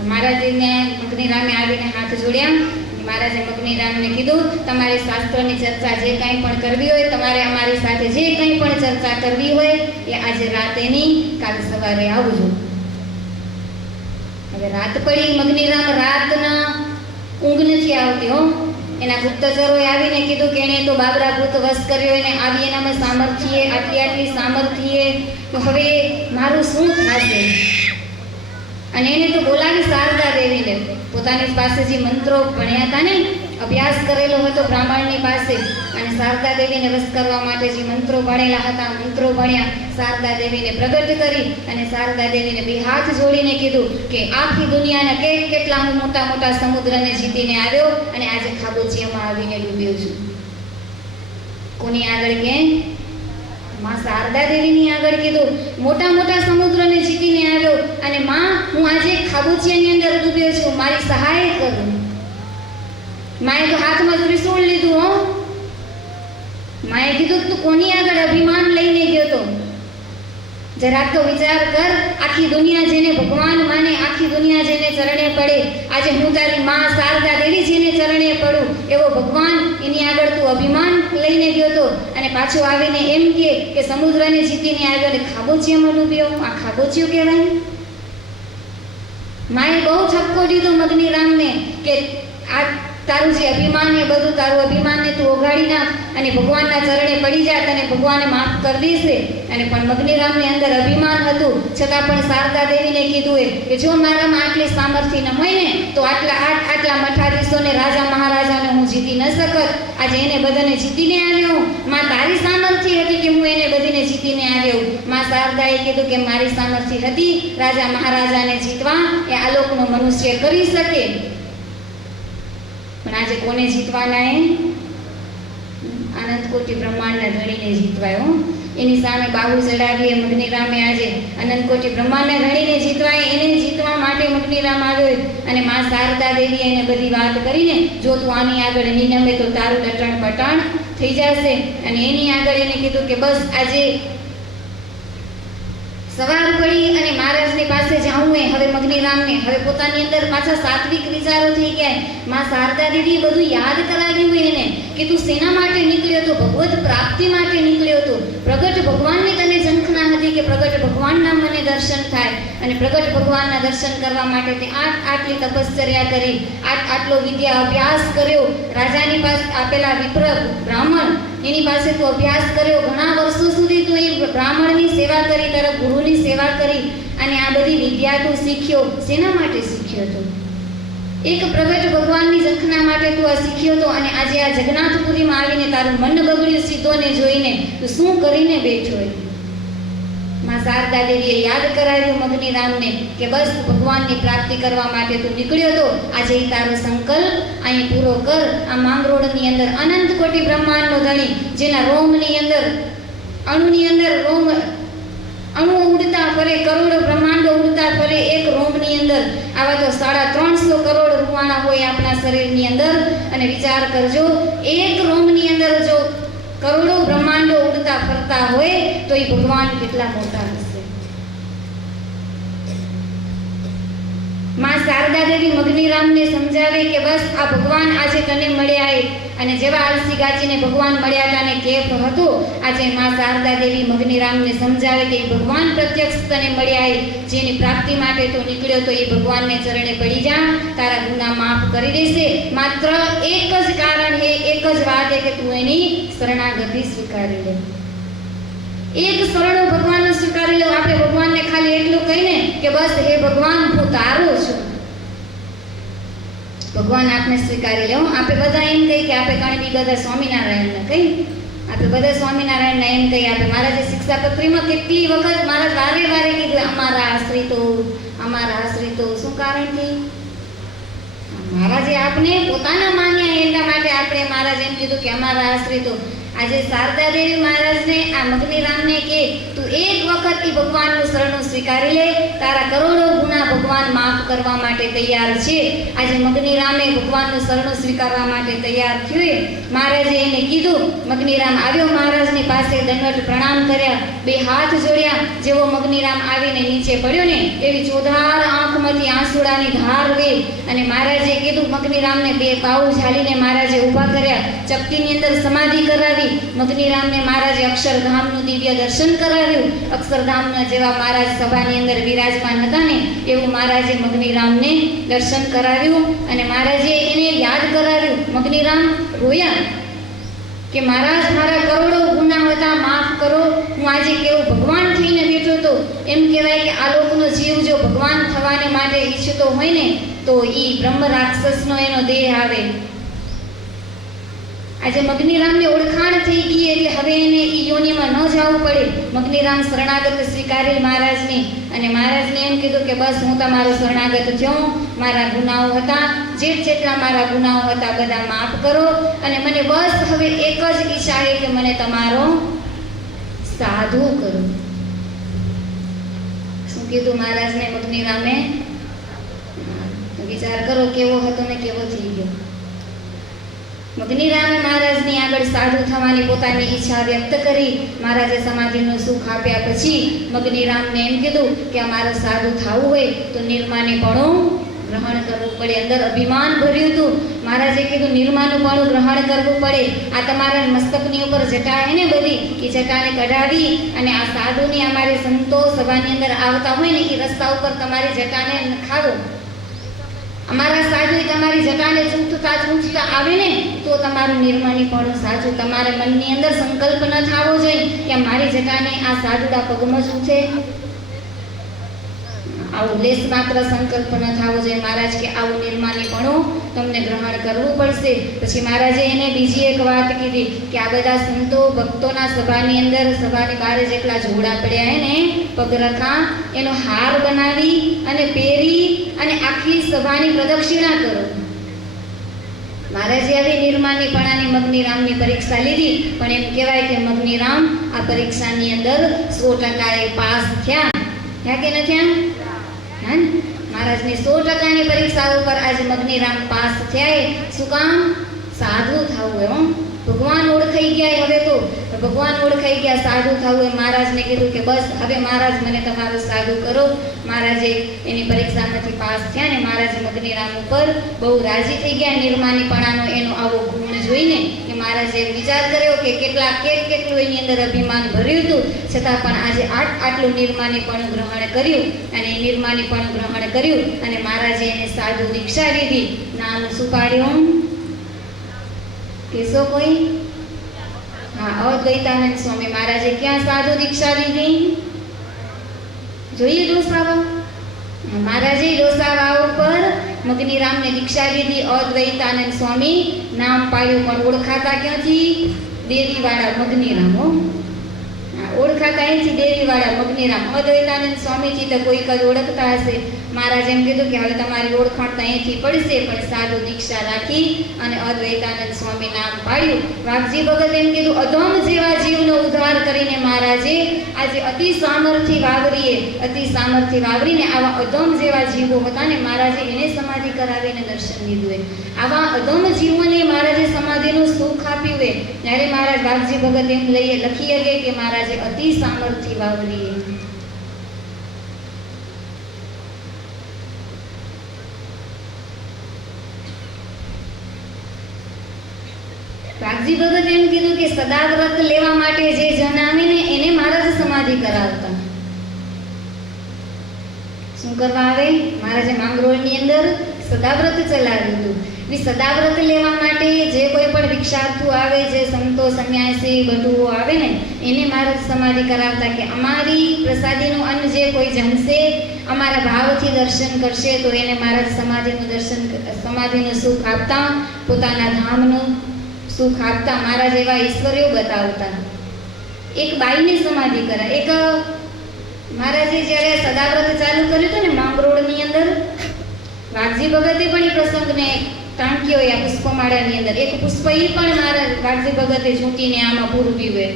મહારાજને મગનીરામે આવીને હાથ જોડ્યા. મહારાજે મગનીરામને કીધું, તમારે શાસ્ત્રની ચર્ચા જે કંઈ પણ કરવી હોય, તમારે અમારી સાથે જે કંઈ પણ ચર્ચા કરવી હોય એ આજે રાતે નહીં, કાલ સવારે આવજો. હવે રાત પડી, મગનીરામ રાતના ઊંઘ નથી આવતી હો. એના ગુપ્તચરોએ આવીને કીધું કે એને તો બાબરા ભૂત વશ કર્યો, એને આવી એનામાં સામર્થ્ય, આટલી સામર્થ્ય, તો હવે મારું શું થશે? અને એને તો બોલાવી શારદા દેવીને, પોતાની પાસે જે મંત્રો ભણ્યા હતા ને, અભ્યાસ કરેલો હતો બ્રાહ્મણની પાસે, અને શારદા દેવીને વશ કરવા માટે જે મંત્રો ભણેલા હતા, મંત્રો ભણ્યા, શારદા દેવીને પ્રગટ કરી અને શારદા દેવીને બે હાથ જોડીને કીધું કે આખી દુનિયાના કેટલા હું મોટા મોટા સમુદ્રને જીતીને આવ્યો અને આજે ખાબોચિયામાં આવીને ડૂબ્યો છું. કોની આગળ? કે માં શારદા દેવીની આગળ કીધું, મોટા મોટા સમુદ્રને જીતીને આવ્યો અને માં હું આજે ખાબોચિયાની અંદર ડૂબ્યો છું, મારી સહાય કરું. માએ તો હાથમાં ત્રિશૂળ લીધું હો. માએ કીધું તું કોની આગળ અભિમાન લઈને ગયો તો? જરાક તો વિચાર કર. આખી દુનિયા જેને ભગવાન માને, આખી દુનિયા જેને ચરણે પડે, આજે હું તારી માં શારદા દેવી જેને ચરણે પડું એવો ભગવાન, એની આગળ તું અભિમાન લઈને ગયો તો અને પાછો આવીને એમ કે સમુદ્રને જીતીને આવ્યો અને ખાબોચિયામાં ડૂબ્યો. આ ખાબોચિયું કહેવાય? માએ બહુ ઠપકો દીધો મગનીરામને કે આ તારું જે અભિમાન એ બધું તારું અભિમાનને તું ઓગાળી નાખ અને ભગવાનના ચરણે પડી જા, તને ભગવાને માફ કરી દેશે. અને પણ મગનીરામની અંદર અભિમાન હતું છતાં પણ શારદા દેવીને કીધું કે જો મારામાં આટલી સામર્થ્ય ન હોય ને તો આટલા મઠાધીશોને, રાજા મહારાજાને હું જીતી ન શકત. આજે એને બધાને જીતીને આવ્યો. માં તારી સામર્થ્ય હતી કે હું એને બધીને જીતીને આવ્યો. માં શારદાએ કીધું કે મારી સામર્થ્ય હતી રાજા મહારાજાને જીતવા, એ આલોકનો મનુષ્ય કરી શકે. પણ આજે કોને જીતવાના? આનંદ કોટી બ્રહ્માંડના ધણીને જીતવાય. એની સામે બાહુ ચડાવીએ મગનીરામે આજે અનંત કોટી બ્રહ્માંડના ધણીને જીતવાય, એને જીતવા માટે મગનીરામ આવ્યો અને માં શારદા દેવીએ એને બધી વાત કરીને, જો તું આની આગળ નહીં નમે તો તારું ટટણ પટણ થઈ જશે. અને એની આગળ એને કીધું કે બસ આજે સવાર પડી અને મહારાજની પાસે જાઉં. હવે મગનીરામ રામને હવે પોતાની અંદર પાછા સાત્વિક વિચારો થઈ ગયા. માં શારદા દેવી બધું યાદ કરાવ્યું એને કે તું શેના માટે નીકળ્યો હતો? ભગવત પ્રાપ્તિ માટે નીકળ્યો હતો. પ્રગટ ભગવાનને તને ઝંખના હતી કે પ્રગટ ભગવાનના મને દર્શન થાય, અને પ્રગટ ભગવાનના દર્શન કરવા માટે તે આટલી તપશ્ચર્યા કરી, આટલો વિદ્યા અભ્યાસ કર્યો. રાજાની પાસે આપેલા વિપ્ર બ્રાહ્મણ એની પાસે તું અભ્યાસ કર્યો. ઘણા વર્ષો સુધી તું એ બ્રાહ્મણની સેવા કરી, તારા ગુરુની સેવા કરી, અને આ બધી વિદ્યા તું શીખ્યો. શેના માટે શીખ્યો હતો? એક પ્રગટ ભગવાનની ઝંખના માટે તું આ શીખ્યો હતો. અને આજે આ જગન્નાથપુરીમાં આવીને તારું મન બગડ્યું સીધોને જોઈને તું શું કરીને બેઠો? માં શારદા દેવીએ યાદ કરાવ્યું મગની રામને કે બસ ભગવાનની પ્રાપ્તિ કરવા માટે તું નીકળ્યો હતો. આજે તારો સંકલ્પ અહીં પૂરો કર. આ માંગરોળની અંદર અનંત કોટી બ્રહ્માંડનો ધણી, જેના રોમની અંદર અણુની અંદર રોમ અણુ ઉડતા ફરે, કરોડો બ્રહ્માંડો ઉડતા ફરે એક રોમની અંદર. આવા તો 350 કરોડ રૂવાણા હોય આપણા શરીરની અંદર. અને વિચાર કરજો, એક રોમની અંદર જો કરોડો બ્રહ્માંડો ઉડતા ફરતા હોય તો એ ભગવાન કેટલા મોટા હશે. માં શારદા દેવી મગની રામને સમજાવે કે બસ આ ભગવાન આજે તને મળ્યા. અને જેવા આલસી ગાચીને ભગવાન મળ્યા હતા ને કેફ હતો, આજે માં શારદા દેવી મગની રામને સમજાવે કે ભગવાન પ્રત્યક્ષ તને મળ્યા, જેની પ્રાપ્તિ માટે તો નીકળ્યો તો એ ભગવાનને ચરણે પડી જા, તારા ગુના માફ કરી દેશે. માત્ર એક જ કારણ હે, એક જ વાત હે કે તું એની શરણાગતિ સ્વીકારી લે. એક શરણો ભગવાનને સ્વીકારી લો. આપણે ભગવાનને ખાલી એટલું કહીને કે બસ હે ભગવાન હું તારો છું, ભગવાન આપને સ્વીકારી લે. આપણે બધા એમ કહી કે આપણે કણબી બધા સ્વામિનારાયણને કહી, આપણે બધા સ્વામિનારાયણને એમ કહી. આપણે મહારાજે શિક્ષાપત્રીમાં કેટલી વખત મહારાજ વારે વારે કીધું અમારા આશ્રિતો, અમારા આશ્રિતો. શું કારણથી? મહારાજે આપને પોતાના માન્યા એના માટે આપણે મહારાજ એમ કીધું કે અમારા આશ્રિતો. આજે શારદા દેવી મહારાજને આ મગની રામને કે તું એક વખત એ ભગવાનનું શરણું સ્વીકારી લે, તારા કરોડો ગુના ભગવાન માફ કરવા માટે તૈયાર છે. આજે મગની રામે ભગવાનનું શરણું સ્વીકારવા માટે તૈયાર થયો. મહારાજે એને કીધું. મગની રામ આવ્યો મહારાજની પાસે, દંડવત પ્રણામ કર્યા, બે હાથ જોડ્યા. જેવો મગની રામ આવીને નીચે પડ્યો ને એવી ચોધાર આંખમાંથી આંસુડાની ધાર વહી. અને મહારાજે કીધું મગની રામને બે પાઉ ઝાલીને મહારાજે ઊભા કર્યા, ચપટીની અંદર સમાધિ કરાવી. મગની રામને મહારાજે અક્ષરધામનું દિવ્ય દર્શન કરાવ્યું. અક્ષરધામના જેવા મહારાજ સભાની અંદર વિરાજમાન હતા ને એવું મહારાજે મગની રામને દર્શન કરાવ્યું. અને મહારાજે એને યાદ કરાવ્યું. મગની રામ રોયા કે મહારાજ મારા કરોડો ગુના હતા, માફ કરો. હું આજે કેવો ભગવાન થઈને બેઠો હતો. એમ કહેવાય કે આ લોકનો જીવ જો ભગવાન થવાને માટે ઈચ્છતો હોય ને તો ઈ બ્રહ્મ રાક્ષસનો એનો દેહ આવે. આજે મગની રામને ઓળખાણ થઈ ગઈ એટલે હવે એને ઈ યોનિમાં ન જવું પડે. મગની રામ શરણાગત સ્વીકારી મહારાજની. અને મહારાજને એમ કીધું કે બસ હું તમારો શરણાગત થયો, મારા ગુનાઓ હતા, જેટલા મારા ગુનાઓ હતા બધા માફ કરો. અને મને બસ હવે એક જ ઈચ્છા છે કે મને તમારો સાધુ કરો. શું કીધું મહારાજને મગની રામે? વિચાર કરો કેવો હતો ને કેવો થઈ ગયો. મગની રામે મહારાજની આગળ સાધુ થવાની પોતાની ઈચ્છા વ્યક્ત કરી. મહારાજે સમાધિનું સુખ આપ્યા પછી મગની રામને એમ કીધું કે અમારે સાધુ થવું હોય તો નિર્માનીપણું ગ્રહણ કરવું પડે. અંદર અભિમાન ભર્યું હતું. મહારાજે કીધું નિર્માનીપણું ગ્રહણ કરવું પડે. આ તમારા મસ્તકની ઉપર જટા હે ને બધી, એ જટાને કઢાવી અને આ સાધુની અમારે સંતો સભાની અંદર આવતા હોય ને એ રસ્તા ઉપર તમારી જટાને નખાવો. અમારા સાધુ તમારી જટાને ચૂંટતા આવે ને તો તમારું નિર્માણીપણું સાચું. તમારા મનની અંદર સંકલ્પ ન થવો જોઈએ કે મારી જટાને આ સાધુડા પગમાં શું છે, આવું લેસ માત્ર સંકલ્પ ન થવો જોઈએ. મહારાજ કે આવું નિર્માણીપણું તમને ગ્રહણ કરવું પડશે. પછી મહારાજે એને બીજી એક વાત કીધી કે આ બધા સંતો ભક્તોના સભાની અંદર સભાની બહાર જેટલા જોડા પડ્યા હે ને પગરખા, એનો હાર બનાવી અને પહેરી અને આખી સભાની પ્રદક્ષિણા કરો. મહારાજે આવી નિર્માણીપણાની મગની રામની પરીક્ષા લીધી. પણ એમ કહેવાય કે મગની રામ આ પરીક્ષાની અંદર 100% પાસ થયા. થયા કે ન થયા? હા, મહારાજની 100%ની પરીક્ષા ઉપર આજે મગની રામ પાસ થયા. શું કામ? સાધુ થવું એમ. ભગવાન ઓળખાઈ ગયા. હવે તો ભગવાન ઓળખાઈ ગયા, સાધુ થવું. મહારાજને કીધું કે બસ હવે મહારાજ મને તમારો સાધુ કરો. મહારાજે એની પરીક્ષામાંથી પાસ થયા ને મહારાજે મગનીરામ ઉપર બહુ રાજી થઈ ગયા નિર્માનીપણાનો એનો આવો ગુણ જોઈને કે મહારાજે વિચાર કર્યો કે કેટલું એની અંદર અભિમાન ભર્યું હતું છતાં પણ આજે આટલું નિર્માનીપણું ગ્રહણ કર્યું અને એ નિર્માનીપણું ગ્રહણ કર્યું અને મહારાજે એને સાધુ દીક્ષા લીધી. નામ શું પાડ્યું કેશો કોઈ? હા, અદ્વૈતાનંદ સ્વામી મહારાજે ક્યાં સાધુ દીક્ષા લીધી? જોઈએ ડોસાવા. મહારાજે ડોસાવા ઉપર મગનીરામને દીક્ષા લીધી. અદ્વૈતાનંદ સ્વામી નામ પાડ્યું પણ ઓળખાતા ક્યાંથી? દેવીવાળા મગનીરામ. ઓળખાતા અહીંથી દેવીવાળા મગનીરામ. અદ્વૈતાનંદ સ્વામીજી તો કોઈક જ ઓળખતા હશે. મહારાજ એમ કીધું કે હવે તમારી ઓળખાણ તો અહીંથી પડશે, પણ સાધુ દીક્ષા રાખી અને અદ્વૈતાનંદ સ્વામી નામ પાડ્યું. વાઘજી ભગત એમ કીધું અધમ જેવા જીવનો ઉદ્ધાર કરીને મહારાજે આજે અતિ સામર્થ્ય વાવરીને આવા અધમ જેવા જીવો હતા ને મહારાજે એને સમાધિ કરાવીને દર્શન લીધું. આવા અધમ જીવોને મહારાજે સમાધિનું સુખ આપ્યું હોય ત્યારે મહારાજ વાઘજી ભગત એમ લખી શકે કે મહારાજે અતિ સામર્થ્ય વાવરીએ. વાઘજી ભગત એમ કીધું કે સદાવ્રત લેવા માટે જે જન આવે ને એને મહારાજ સમાધિ કરાવતા. શું કરવા આવે? મહારાજે માંગરોળની અંદર સદાવ્રત ચલાવ્યું હતું. સદાવ્રત લેવા માટે જે કોઈ પણ ભિક્ષાર્થુ આવે, જે સંતો સંન્યાસી બટુઓ આવે ને એને મહારાજ સમાધિ કરાવતા કે અમારી પ્રસાદીનું અન્ન જે કોઈ જમશે, અમારા ભાવથી દર્શન કરશે તો એને મહારાજ સમાધિનું સુખ આપતા, પોતાના ધામનું સુખ આપતા. મહારાજ એવા ઈશ્વરીઓ બતાવતા. એક બાઈને સમાધિ કરા. એક મહારાજે જ્યારે સદાવ્રત ચાલુ કર્યું હતું ને માંગરોળની અંદર, વાઘજી ભગતે પણ એ પ્રસંગને ટાંક્યો. આ પુષ્પમાળાની અંદર એક પુષ્પ એ પણ મહારાજ વાઘજી ભગતે ઝૂંટીને આમાં પૂરવ્યું હોય.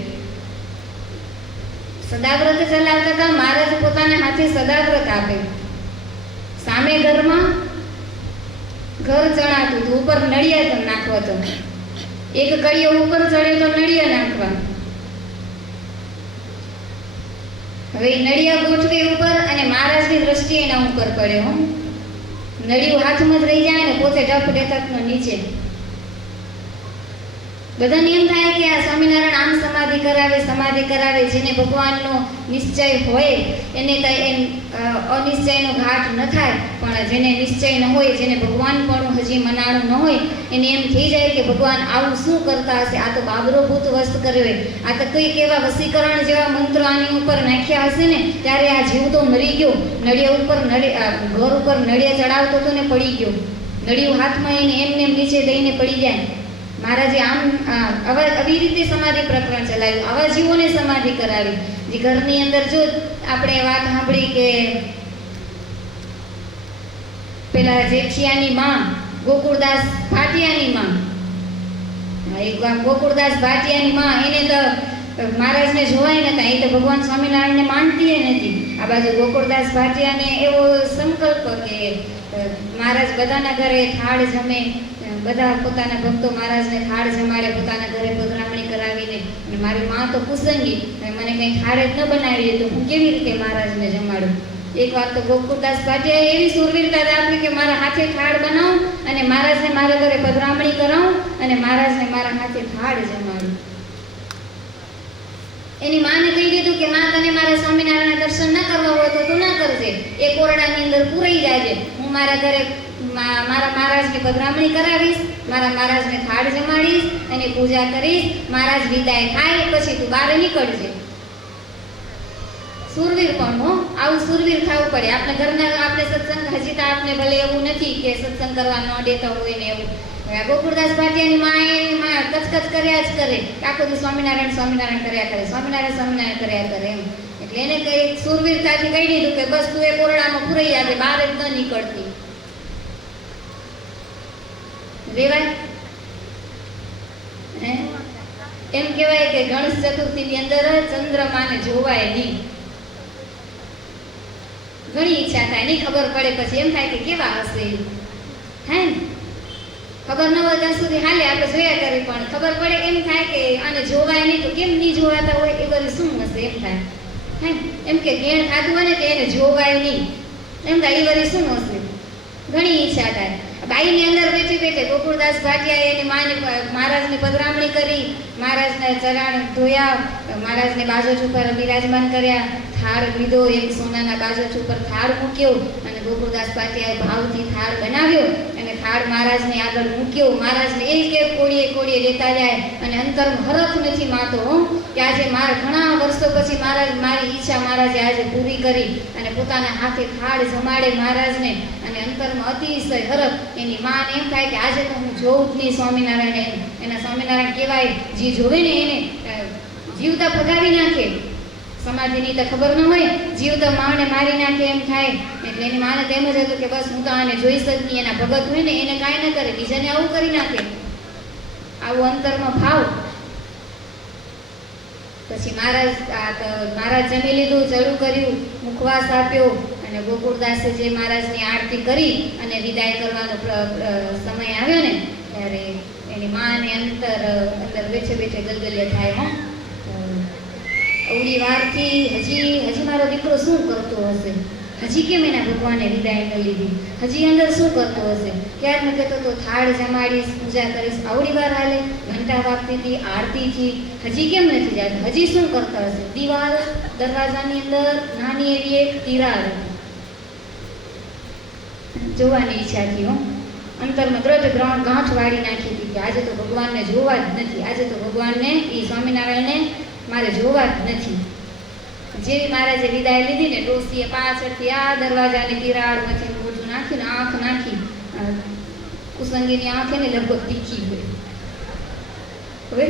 સદાવ્રત ચલાવતા હતા. મહારાજ પોતાના હાથે સદાવ્રત આપે. સામે ઘરમાં ઘર ચણાતું હતું, ઉપર નળિયા નાખવા હતો. એક કડીઓ ઉપર ચડે તો નળિયા નાખવા. હવે નળિયા ગોઠવે ઉપર અને મહારાજની દ્રષ્ટિ એના ઉપર પડે. નળિયું હાથમાં જ રહી જાય ને પોતે ડફ ડેતકનો નીચે. બધાને એમ થાય કે આ સ્વામિનારાયણ આમ સમાધિ કરાવે. જેને ભગવાનનો નિશ્ચય હોય એને અનિશ્ચયનો ઘાટ ન થાય, પણ જેને નિશ્ચય ન હોય, જેને ભગવાન પણ હજી મનાણું ન હોય, એને એમ થઈ જાય કે ભગવાન આવું શું કરતા હશે? આ તો બાબરો ભૂત વસ્ત કર્યો હોય, આ તો કંઈક એવા વસીકરણ જેવા મંત્રો આની ઉપર નાખ્યા હશે ને ત્યારે આ જીવ તો મરી ગયો. નળિયા ઉપર ઘર ઉપર નળિયા ચડાવતો હતો ને પડી ગયો. નળિયું હાથમાં એને એમને નીચે દઈને પડી જાય. મહારાજે આવી રીતે સમાધિ પ્રકરણ ચલાવ્યું. આવા જીવોને સમાધિ કરાવી. જે ઘરની અંદર જો આપણે વાત સાંભળી કે પેલા જેઠિયાની માં ગોકુળદાસ ભાટિયાની માં, ગોકુળદાસ ભાટિયાની માં, એને તો મહારાજને જોવાય નતા. એ તો ભગવાન સ્વામિનારાયણને માનતી નથી. આ બાજુ ગોકુળદાસ ભાટિયાને એવો સંકલ્પ કે મહારાજ બધાના ઘરે થાળ જમે, બધા પોતાના ભક્તો મહારાજને થાળ જમાડે, પોતાના ઘરે પધરામણી કરાવીને. અને મારી માં તો કુસંગી, મને કંઈ થાળ જ ન બનાવી તો હું કેવી રીતે મહારાજને જમાડું? એક વાત તો ગોકુળદાસ ભાટિયાએ એવી સુરવીરતા દાખવી કે મારા હાથે થાળ બનાવું અને મહારાજને મારા ઘરે પધરામણી કરાવું અને મહારાજને મારા હાથે થાળ જમાડું. એની માને કહી દીધું કે માં તને મારા સ્વામિનારાયણના દર્શન ન કરવા હોય તો તું ના કરજે, એ કોરડાની અંદર પૂરાઈ જાજે. હું મારા ઘરે મારા મહારાજની પધરામણી કરાવીશ, મારા મહારાજને થાળ જમાડીશ અને પૂજા કરીશ. મહારાજ વિદાય થાય પછી તું બહાર નીકળજે. સુરવીર પણ આવું સુરવીર થવું પડે. આપણે ઘરના આપણે સત્સંગ હજી તો આપણે ભલે એવું નથી કે સત્સંગ કરવા ન દેતા હોય ને એવું. ગોકુળદાસ ભાટિયાની માં કચકચ કર્યા જ કરે, આખો દિવસ સ્વામિનારાયણ કર્યા કરે, સ્વામિનારાયણ કર્યા કરે એમ. એટલે એને કઈ સુરવીરતાથી કહી દીધું કે બસ તું એ કોરડામાં પૂરાઈ આજે, બહાર જ ન નીકળતી. રેવાય એમ કહેવાય કે ગણેશ ચતુર્થીની અંદર ચંદ્રમાને જોવાય નહીં. ઘણી ઈચ્છા થાય, નહીં ખબર પડે પછી એમ થાય કે કેવા હશે હે. ખબર ન હોય ત્યાં સુધી હાલે આપણે જોયા કરી, પણ ખબર પડે એમ થાય કે આને જોવાય નહીં તો કેમ નહીં જોવાતા હોય, એ બધું શું હશે એમ થાય હે. એમ કે ગેણ ખાધું હોય ને તો એને જોવાય નહીં, એમ ગાડી વળી શું હશે, ઘણી ઈચ્છા થાય. બાઈની અંદર બેઠી બેઠે ગોકુળદાસ ભાટિયાએ એની માને મહારાજની પધરામણી કરી, મહારાજના ચરણ ધોયા, મહારાજને બાજોઠ ઉપર બિરાજમાન કર્યા, થાળ લીધો, એક સોનાના બાજોઠ ઉપર થાળ મૂક્યો અને ગોકુળદાસ ભાટિયાએ ભાવથી થાળ બનાવ્યો અને થાળ મહારાજને આગળ મૂક્યો. મહારાજને એક એક કોળીએ કોળીએ લેતા જાય અને અંતરમાં હરખ નથી માતો કે આજે મારા ઘણા વર્ષો પછી મહારાજ મારી ઈચ્છા મહારાજે આજે પૂરી કરી અને પોતાના હાથે થાળ જમાડે મહારાજને અને અંતરમાં અતિશય હરખ. એની માને એમ થાય કે આજે તો હું જોઉં જ નહીં સ્વામિનારાયણ. એના સ્વામિનારાયણ કહેવાય, જે જોવે ને એને જીવતા ફગાવી નાખે. સમાધિની તો ખબર ન હોય, જીવતા માને મારી નાખે એમ થાય. એટલે એની માને તેમ જ હતું કે બસ હું તો આને જોઈ જ નહીં. એના ભગત હોય ને એને કાંઈ ન કરે, બીજાને આવું કરી નાખે, આવું અંતરમાં ભાવ. પછી મહારાજ જમી લીધું, ચડું કર્યું, મુખવાસ આપ્યો અને ગોકુળદાસે જે મહારાજની આરતી કરી અને વિદાય કરવાનો સમય આવ્યો ને ત્યારે એની માને અંદર બેઠે બેઠે ગલગલિયા થાય. અવળી વારથી હજી મારો દીકરો શું કરતો હશે, હજી કેમ એના ભગવાને વિદાય ન લીધી, હજી અંદર શું કરતો હશે. ક્યાર મેં કહેતો તો થાળ જમાડીશ, પૂજા કરીશ, આવડી વાર હાલે, ઘંટા વાગતી હતી, આરતી થી, હજી કેમ નથી જતું, હજી શું કરતા હશે. દિવાલ દરવાજાની અંદર નાની એવી એક તિરાડ જોવાની ઈચ્છા થઈ. અંતરમાં દ્રઢ ગાંઠ વાળી નાખી હતી કે આજે તો ભગવાનને જોવા જ નથી, આજે તો ભગવાનને એ સ્વામિનારાયણને મારે જોવા જ નથી. જેવી મહારાજે વિદાય લીધી ને ડોસીએ પાછળથી આ દરવાજાની તિરાડમાંથી મોઢું નાખીને આંખ નાખી. કુસંગીની આંખ એને લગભગ તીખી હોય.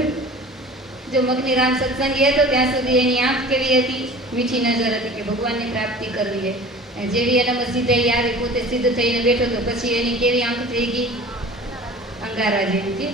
જો મગની રામ સત્સંગી હતો ત્યાં સુધી એની આંખ કેવી હતી, મીઠી નજર હતી કે ભગવાનની પ્રાપ્તિ કરવી છે. જેવી એનામાં સીધાઈ આવી, પોતે સિદ્ધ થઈને બેઠો તો પછી એની કેવી આંખ થઈ ગઈ, અંગારા જેવી હતી.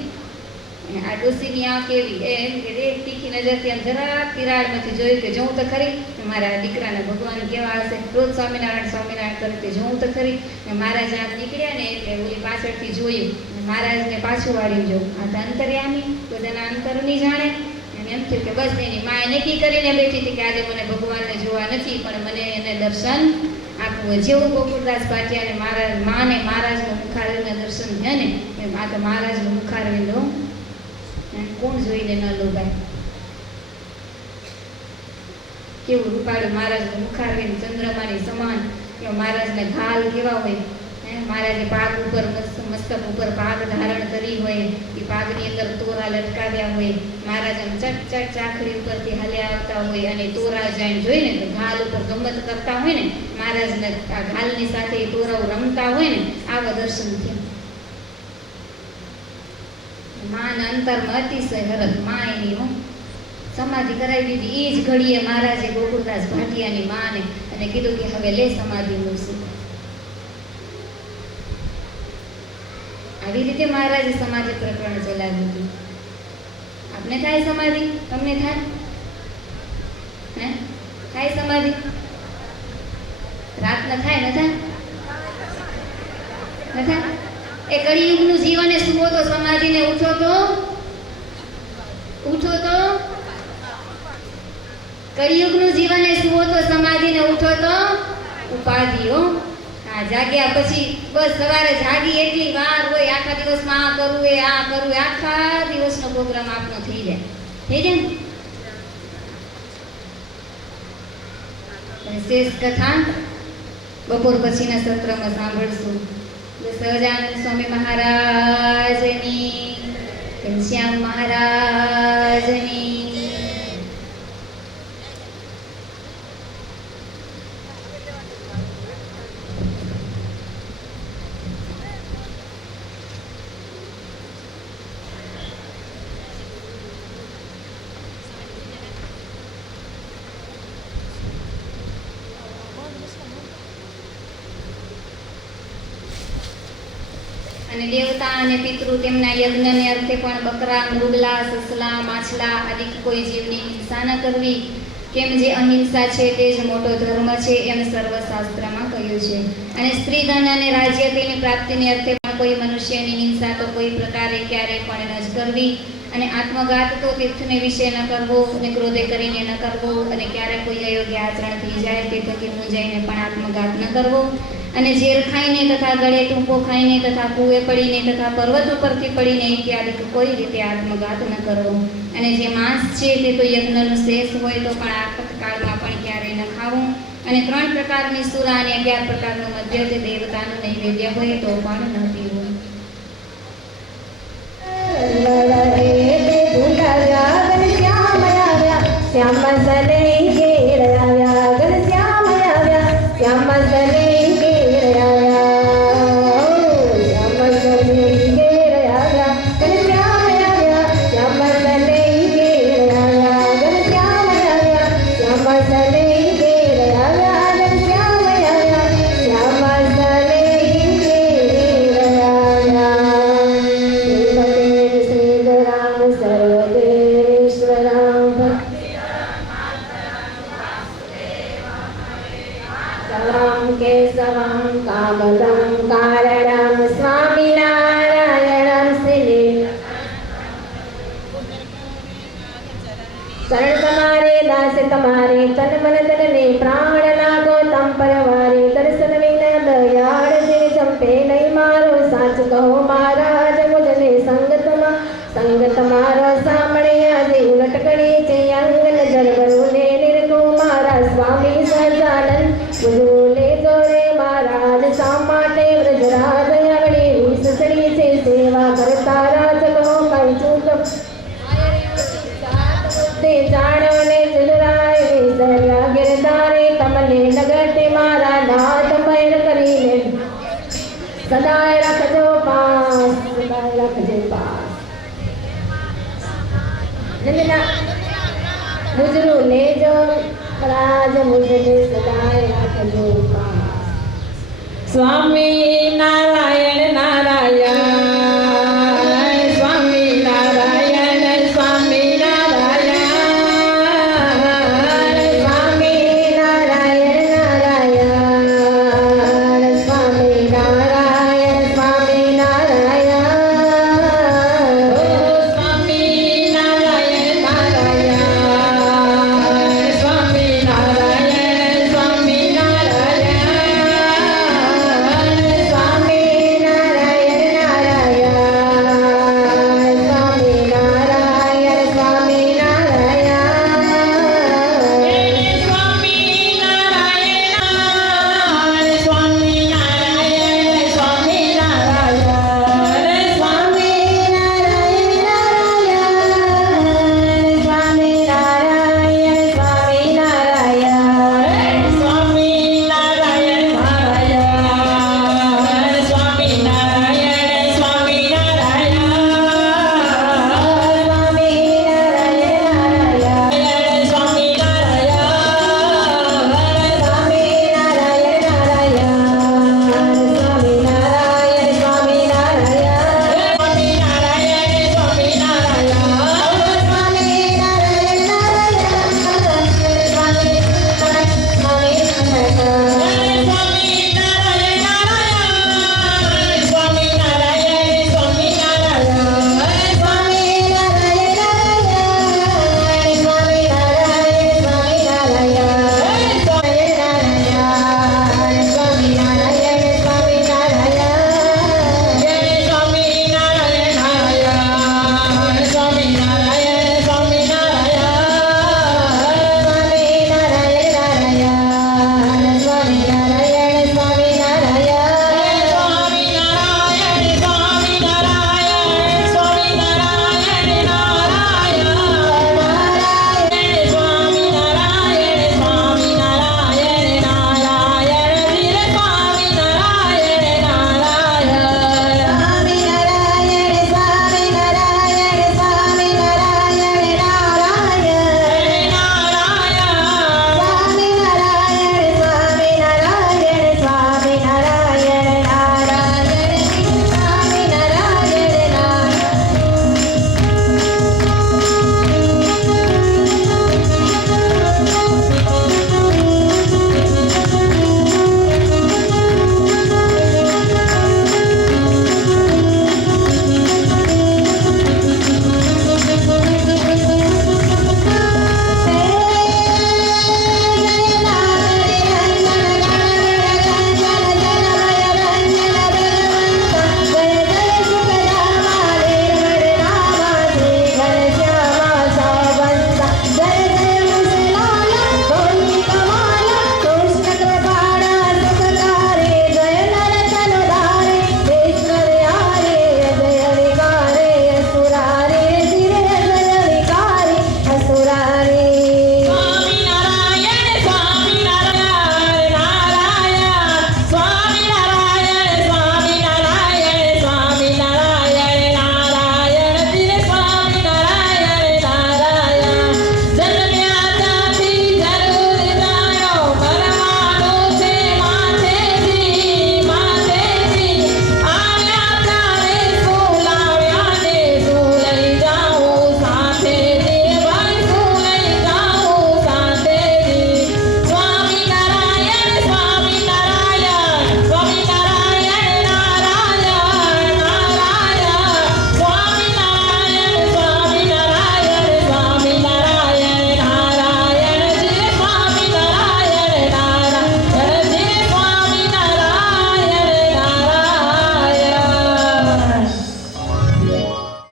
આ ડોસીની આંખ એવી, એમ કે એક તીખી નજરથી આમ જરાક તિરાડમાંથી જોયું કે જોઉં તો ખરી મારા દીકરાના ભગવાન કેવા હશે. રોજ સ્વામિનારાયણ સ્વામિનારાયણ કરે તે જોઉં તો ખરી. મહારાજ આંખ નીકળ્યા ને એટલે ઓલી પાછળથી જોયું, મહારાજને પાછું વાળ્યું જોઉં. આ તો અંતર્યામી, બધાના અંતરની જાણે. અને એમ થયું કે બસ એની માએ નક્કી કરીને બેઠી હતી કે આજે મને ભગવાનને જોવા નથી પણ મને એને દર્શન આપવું. જેવું ગોકુળદાસ ભાટિયાને માને મહારાજનું મુખારવિંદ દર્શન થયા ને એમ આ તો મહારાજનું મુખારવિંદો કોણ જોઈને ન લોભાય. કેવું રૂપાળું મહારાજનું મુખારવિંદ, ચંદ્રમાની સમાન. મહારાજના ઘાલ કેવા હોય, મહારાજે પાગ ઉપર મસ્તક ઉપર પાગ ધારણ કરી હોય, એ પાગની અંદર તોરા લટકાવ્યા હોય. મહારાજ આમ ચટ ચાખડી ઉપરથી હાલ્યા આવતા હોય અને તોરા જઈને જોઈને તો ઘાલ ઉપર ગમત કરતા હોય ને, મહારાજને આ ઘાલની સાથે એ તોરાઓ રમતા હોય ને, આવા દર્શન થયા. માના અંતરમાં અતિશય હરખ. મા એની સમાધિ કરાવી દીધી. એ જ ઘડીએ મહારાજે ગોકુળદાસ ભાટિયાની માને અને કીધું કે હવે લે સમાધિ મૂકશું. આવી રીતે મહારાજે સમાધિ પ્રકરણ ચલાવ્યું હતું. આપને થાય સમાધિ? તમને થાય? હે થાય સમાધિ? રાતના થાય ન થાય? ન થાય? એ કળિયુગનું જીવન એ સુવો તો સમાધિને ઉઠો તો કળિયુગનું જીવન એ સુવો તો સમાધિને ઉઠો તો ઉપાધિઓ. આ જાગ્યા પછી બસ સવારે જાગી એટલી વાર હોય, આખા દિવસમાં આ કરવું એ આ કરવું, આખા દિવસનો પ્રોગ્રામ આપનો થઈ જાય ને. શેષ કથા બપોર પછીના સત્રમાં સાંભળશું. સહજાનંદ સ્વામી મહારાજની, ઘનશ્યામ મહારાજની. અને દેવતા અને પિતૃ તેમના યજ્ઞને અર્થે પણ બકરા, મૃગલા, સસલા, માછલા આદિ કોઈ જીવની હિંસા ન કરવી. કેમ જે અહિંસા છે તે જ મોટો ધર્મ છે એમ સર્વશાસ્ત્રમાં કહ્યું છે. અને સ્ત્રી ધન અને રાજ્ય તેની પ્રાપ્તિને અર્થે પણ કોઈ મનુષ્યની હિંસા તો કોઈ પ્રકારે ક્યારેય પણ ન જ કરવી. અને આત્મઘાત તો તીર્થને વિશે ન કરવો અને ક્રોધે કરીને ન કરવો અને ક્યારેક કોઈ અયોગ્ય આચરણ થઈ જાય તે થકી મૂંઝાઈને પણ આત્મઘાત ન કરવો અને ઝેર ખાઈને તથા ગળે ટૂંપો ખાઈને તથા કૂએ પડીને તથા પર્વત ઉપરથી પડીને ઇત્યાદિ કોઈ રીતે આત્મઘાત ન કરવો અને જે માંસ છે તે તો યજ્ઞનું શેષ હોય તો પણ આપતકાળમાં પણ ક્યારેય ન ખાવું અને 3 પ્રકારની સુરા અને 11 પ્રકારનું મદ્ય જે દેવતાનું નૈવેદ્ય હોય તો પણ ન પીવું. શ્યામ સને ઘેર આવ્યા ઘન શ્યામ આવ્યા શ્યામ સને ઘેર આવ્યા શ્યામ સને ઘેર આવ્યા ઘન શ્યામ આવ્યા શ્યામ સને ઘેર આવ્યા ઘન શ્યામ આવ્યા શ્યામ સને ઘેર આવ્યા ઘન શ્યામ આવ્યા શ્યામ સને ઘેર આવ્યા શ્રી રામ સર્વદેશ્વરામ સવામ કેશવમ કામદમ કારણમ સ્વામિનારાયણમ શ્રી શરણ તમારે દાસ તમારે તન મન ધન ને પ્રાણ લાગો તમ પરવારે દર્શન વિના દયાળ જે જંપે નહીં મારો સાચ કહો મહારાજ મુજને સંગ તમારો સાંભળે આજે ઉલટકડી છે અંગ નજર બરુને નિરખો મારા સ્વામી સહજાનંદ મુજોલે જોરે મહારાજ શા માટે વ્રજરાજ આગળી વિસસડી છે સેવા કરતા રાજ કહો કઈ ચૂક તે જાણો ને જજરાય વિસર્યા ગિરધારે તમને નગટે મારા નાથ મૈર કરીને સદાય રાખજો પાસ સદાય રાખજો પાસ નંદના મુજરું લેજો રાજ મુજને સદાય રાખજો પાસ સ્વામી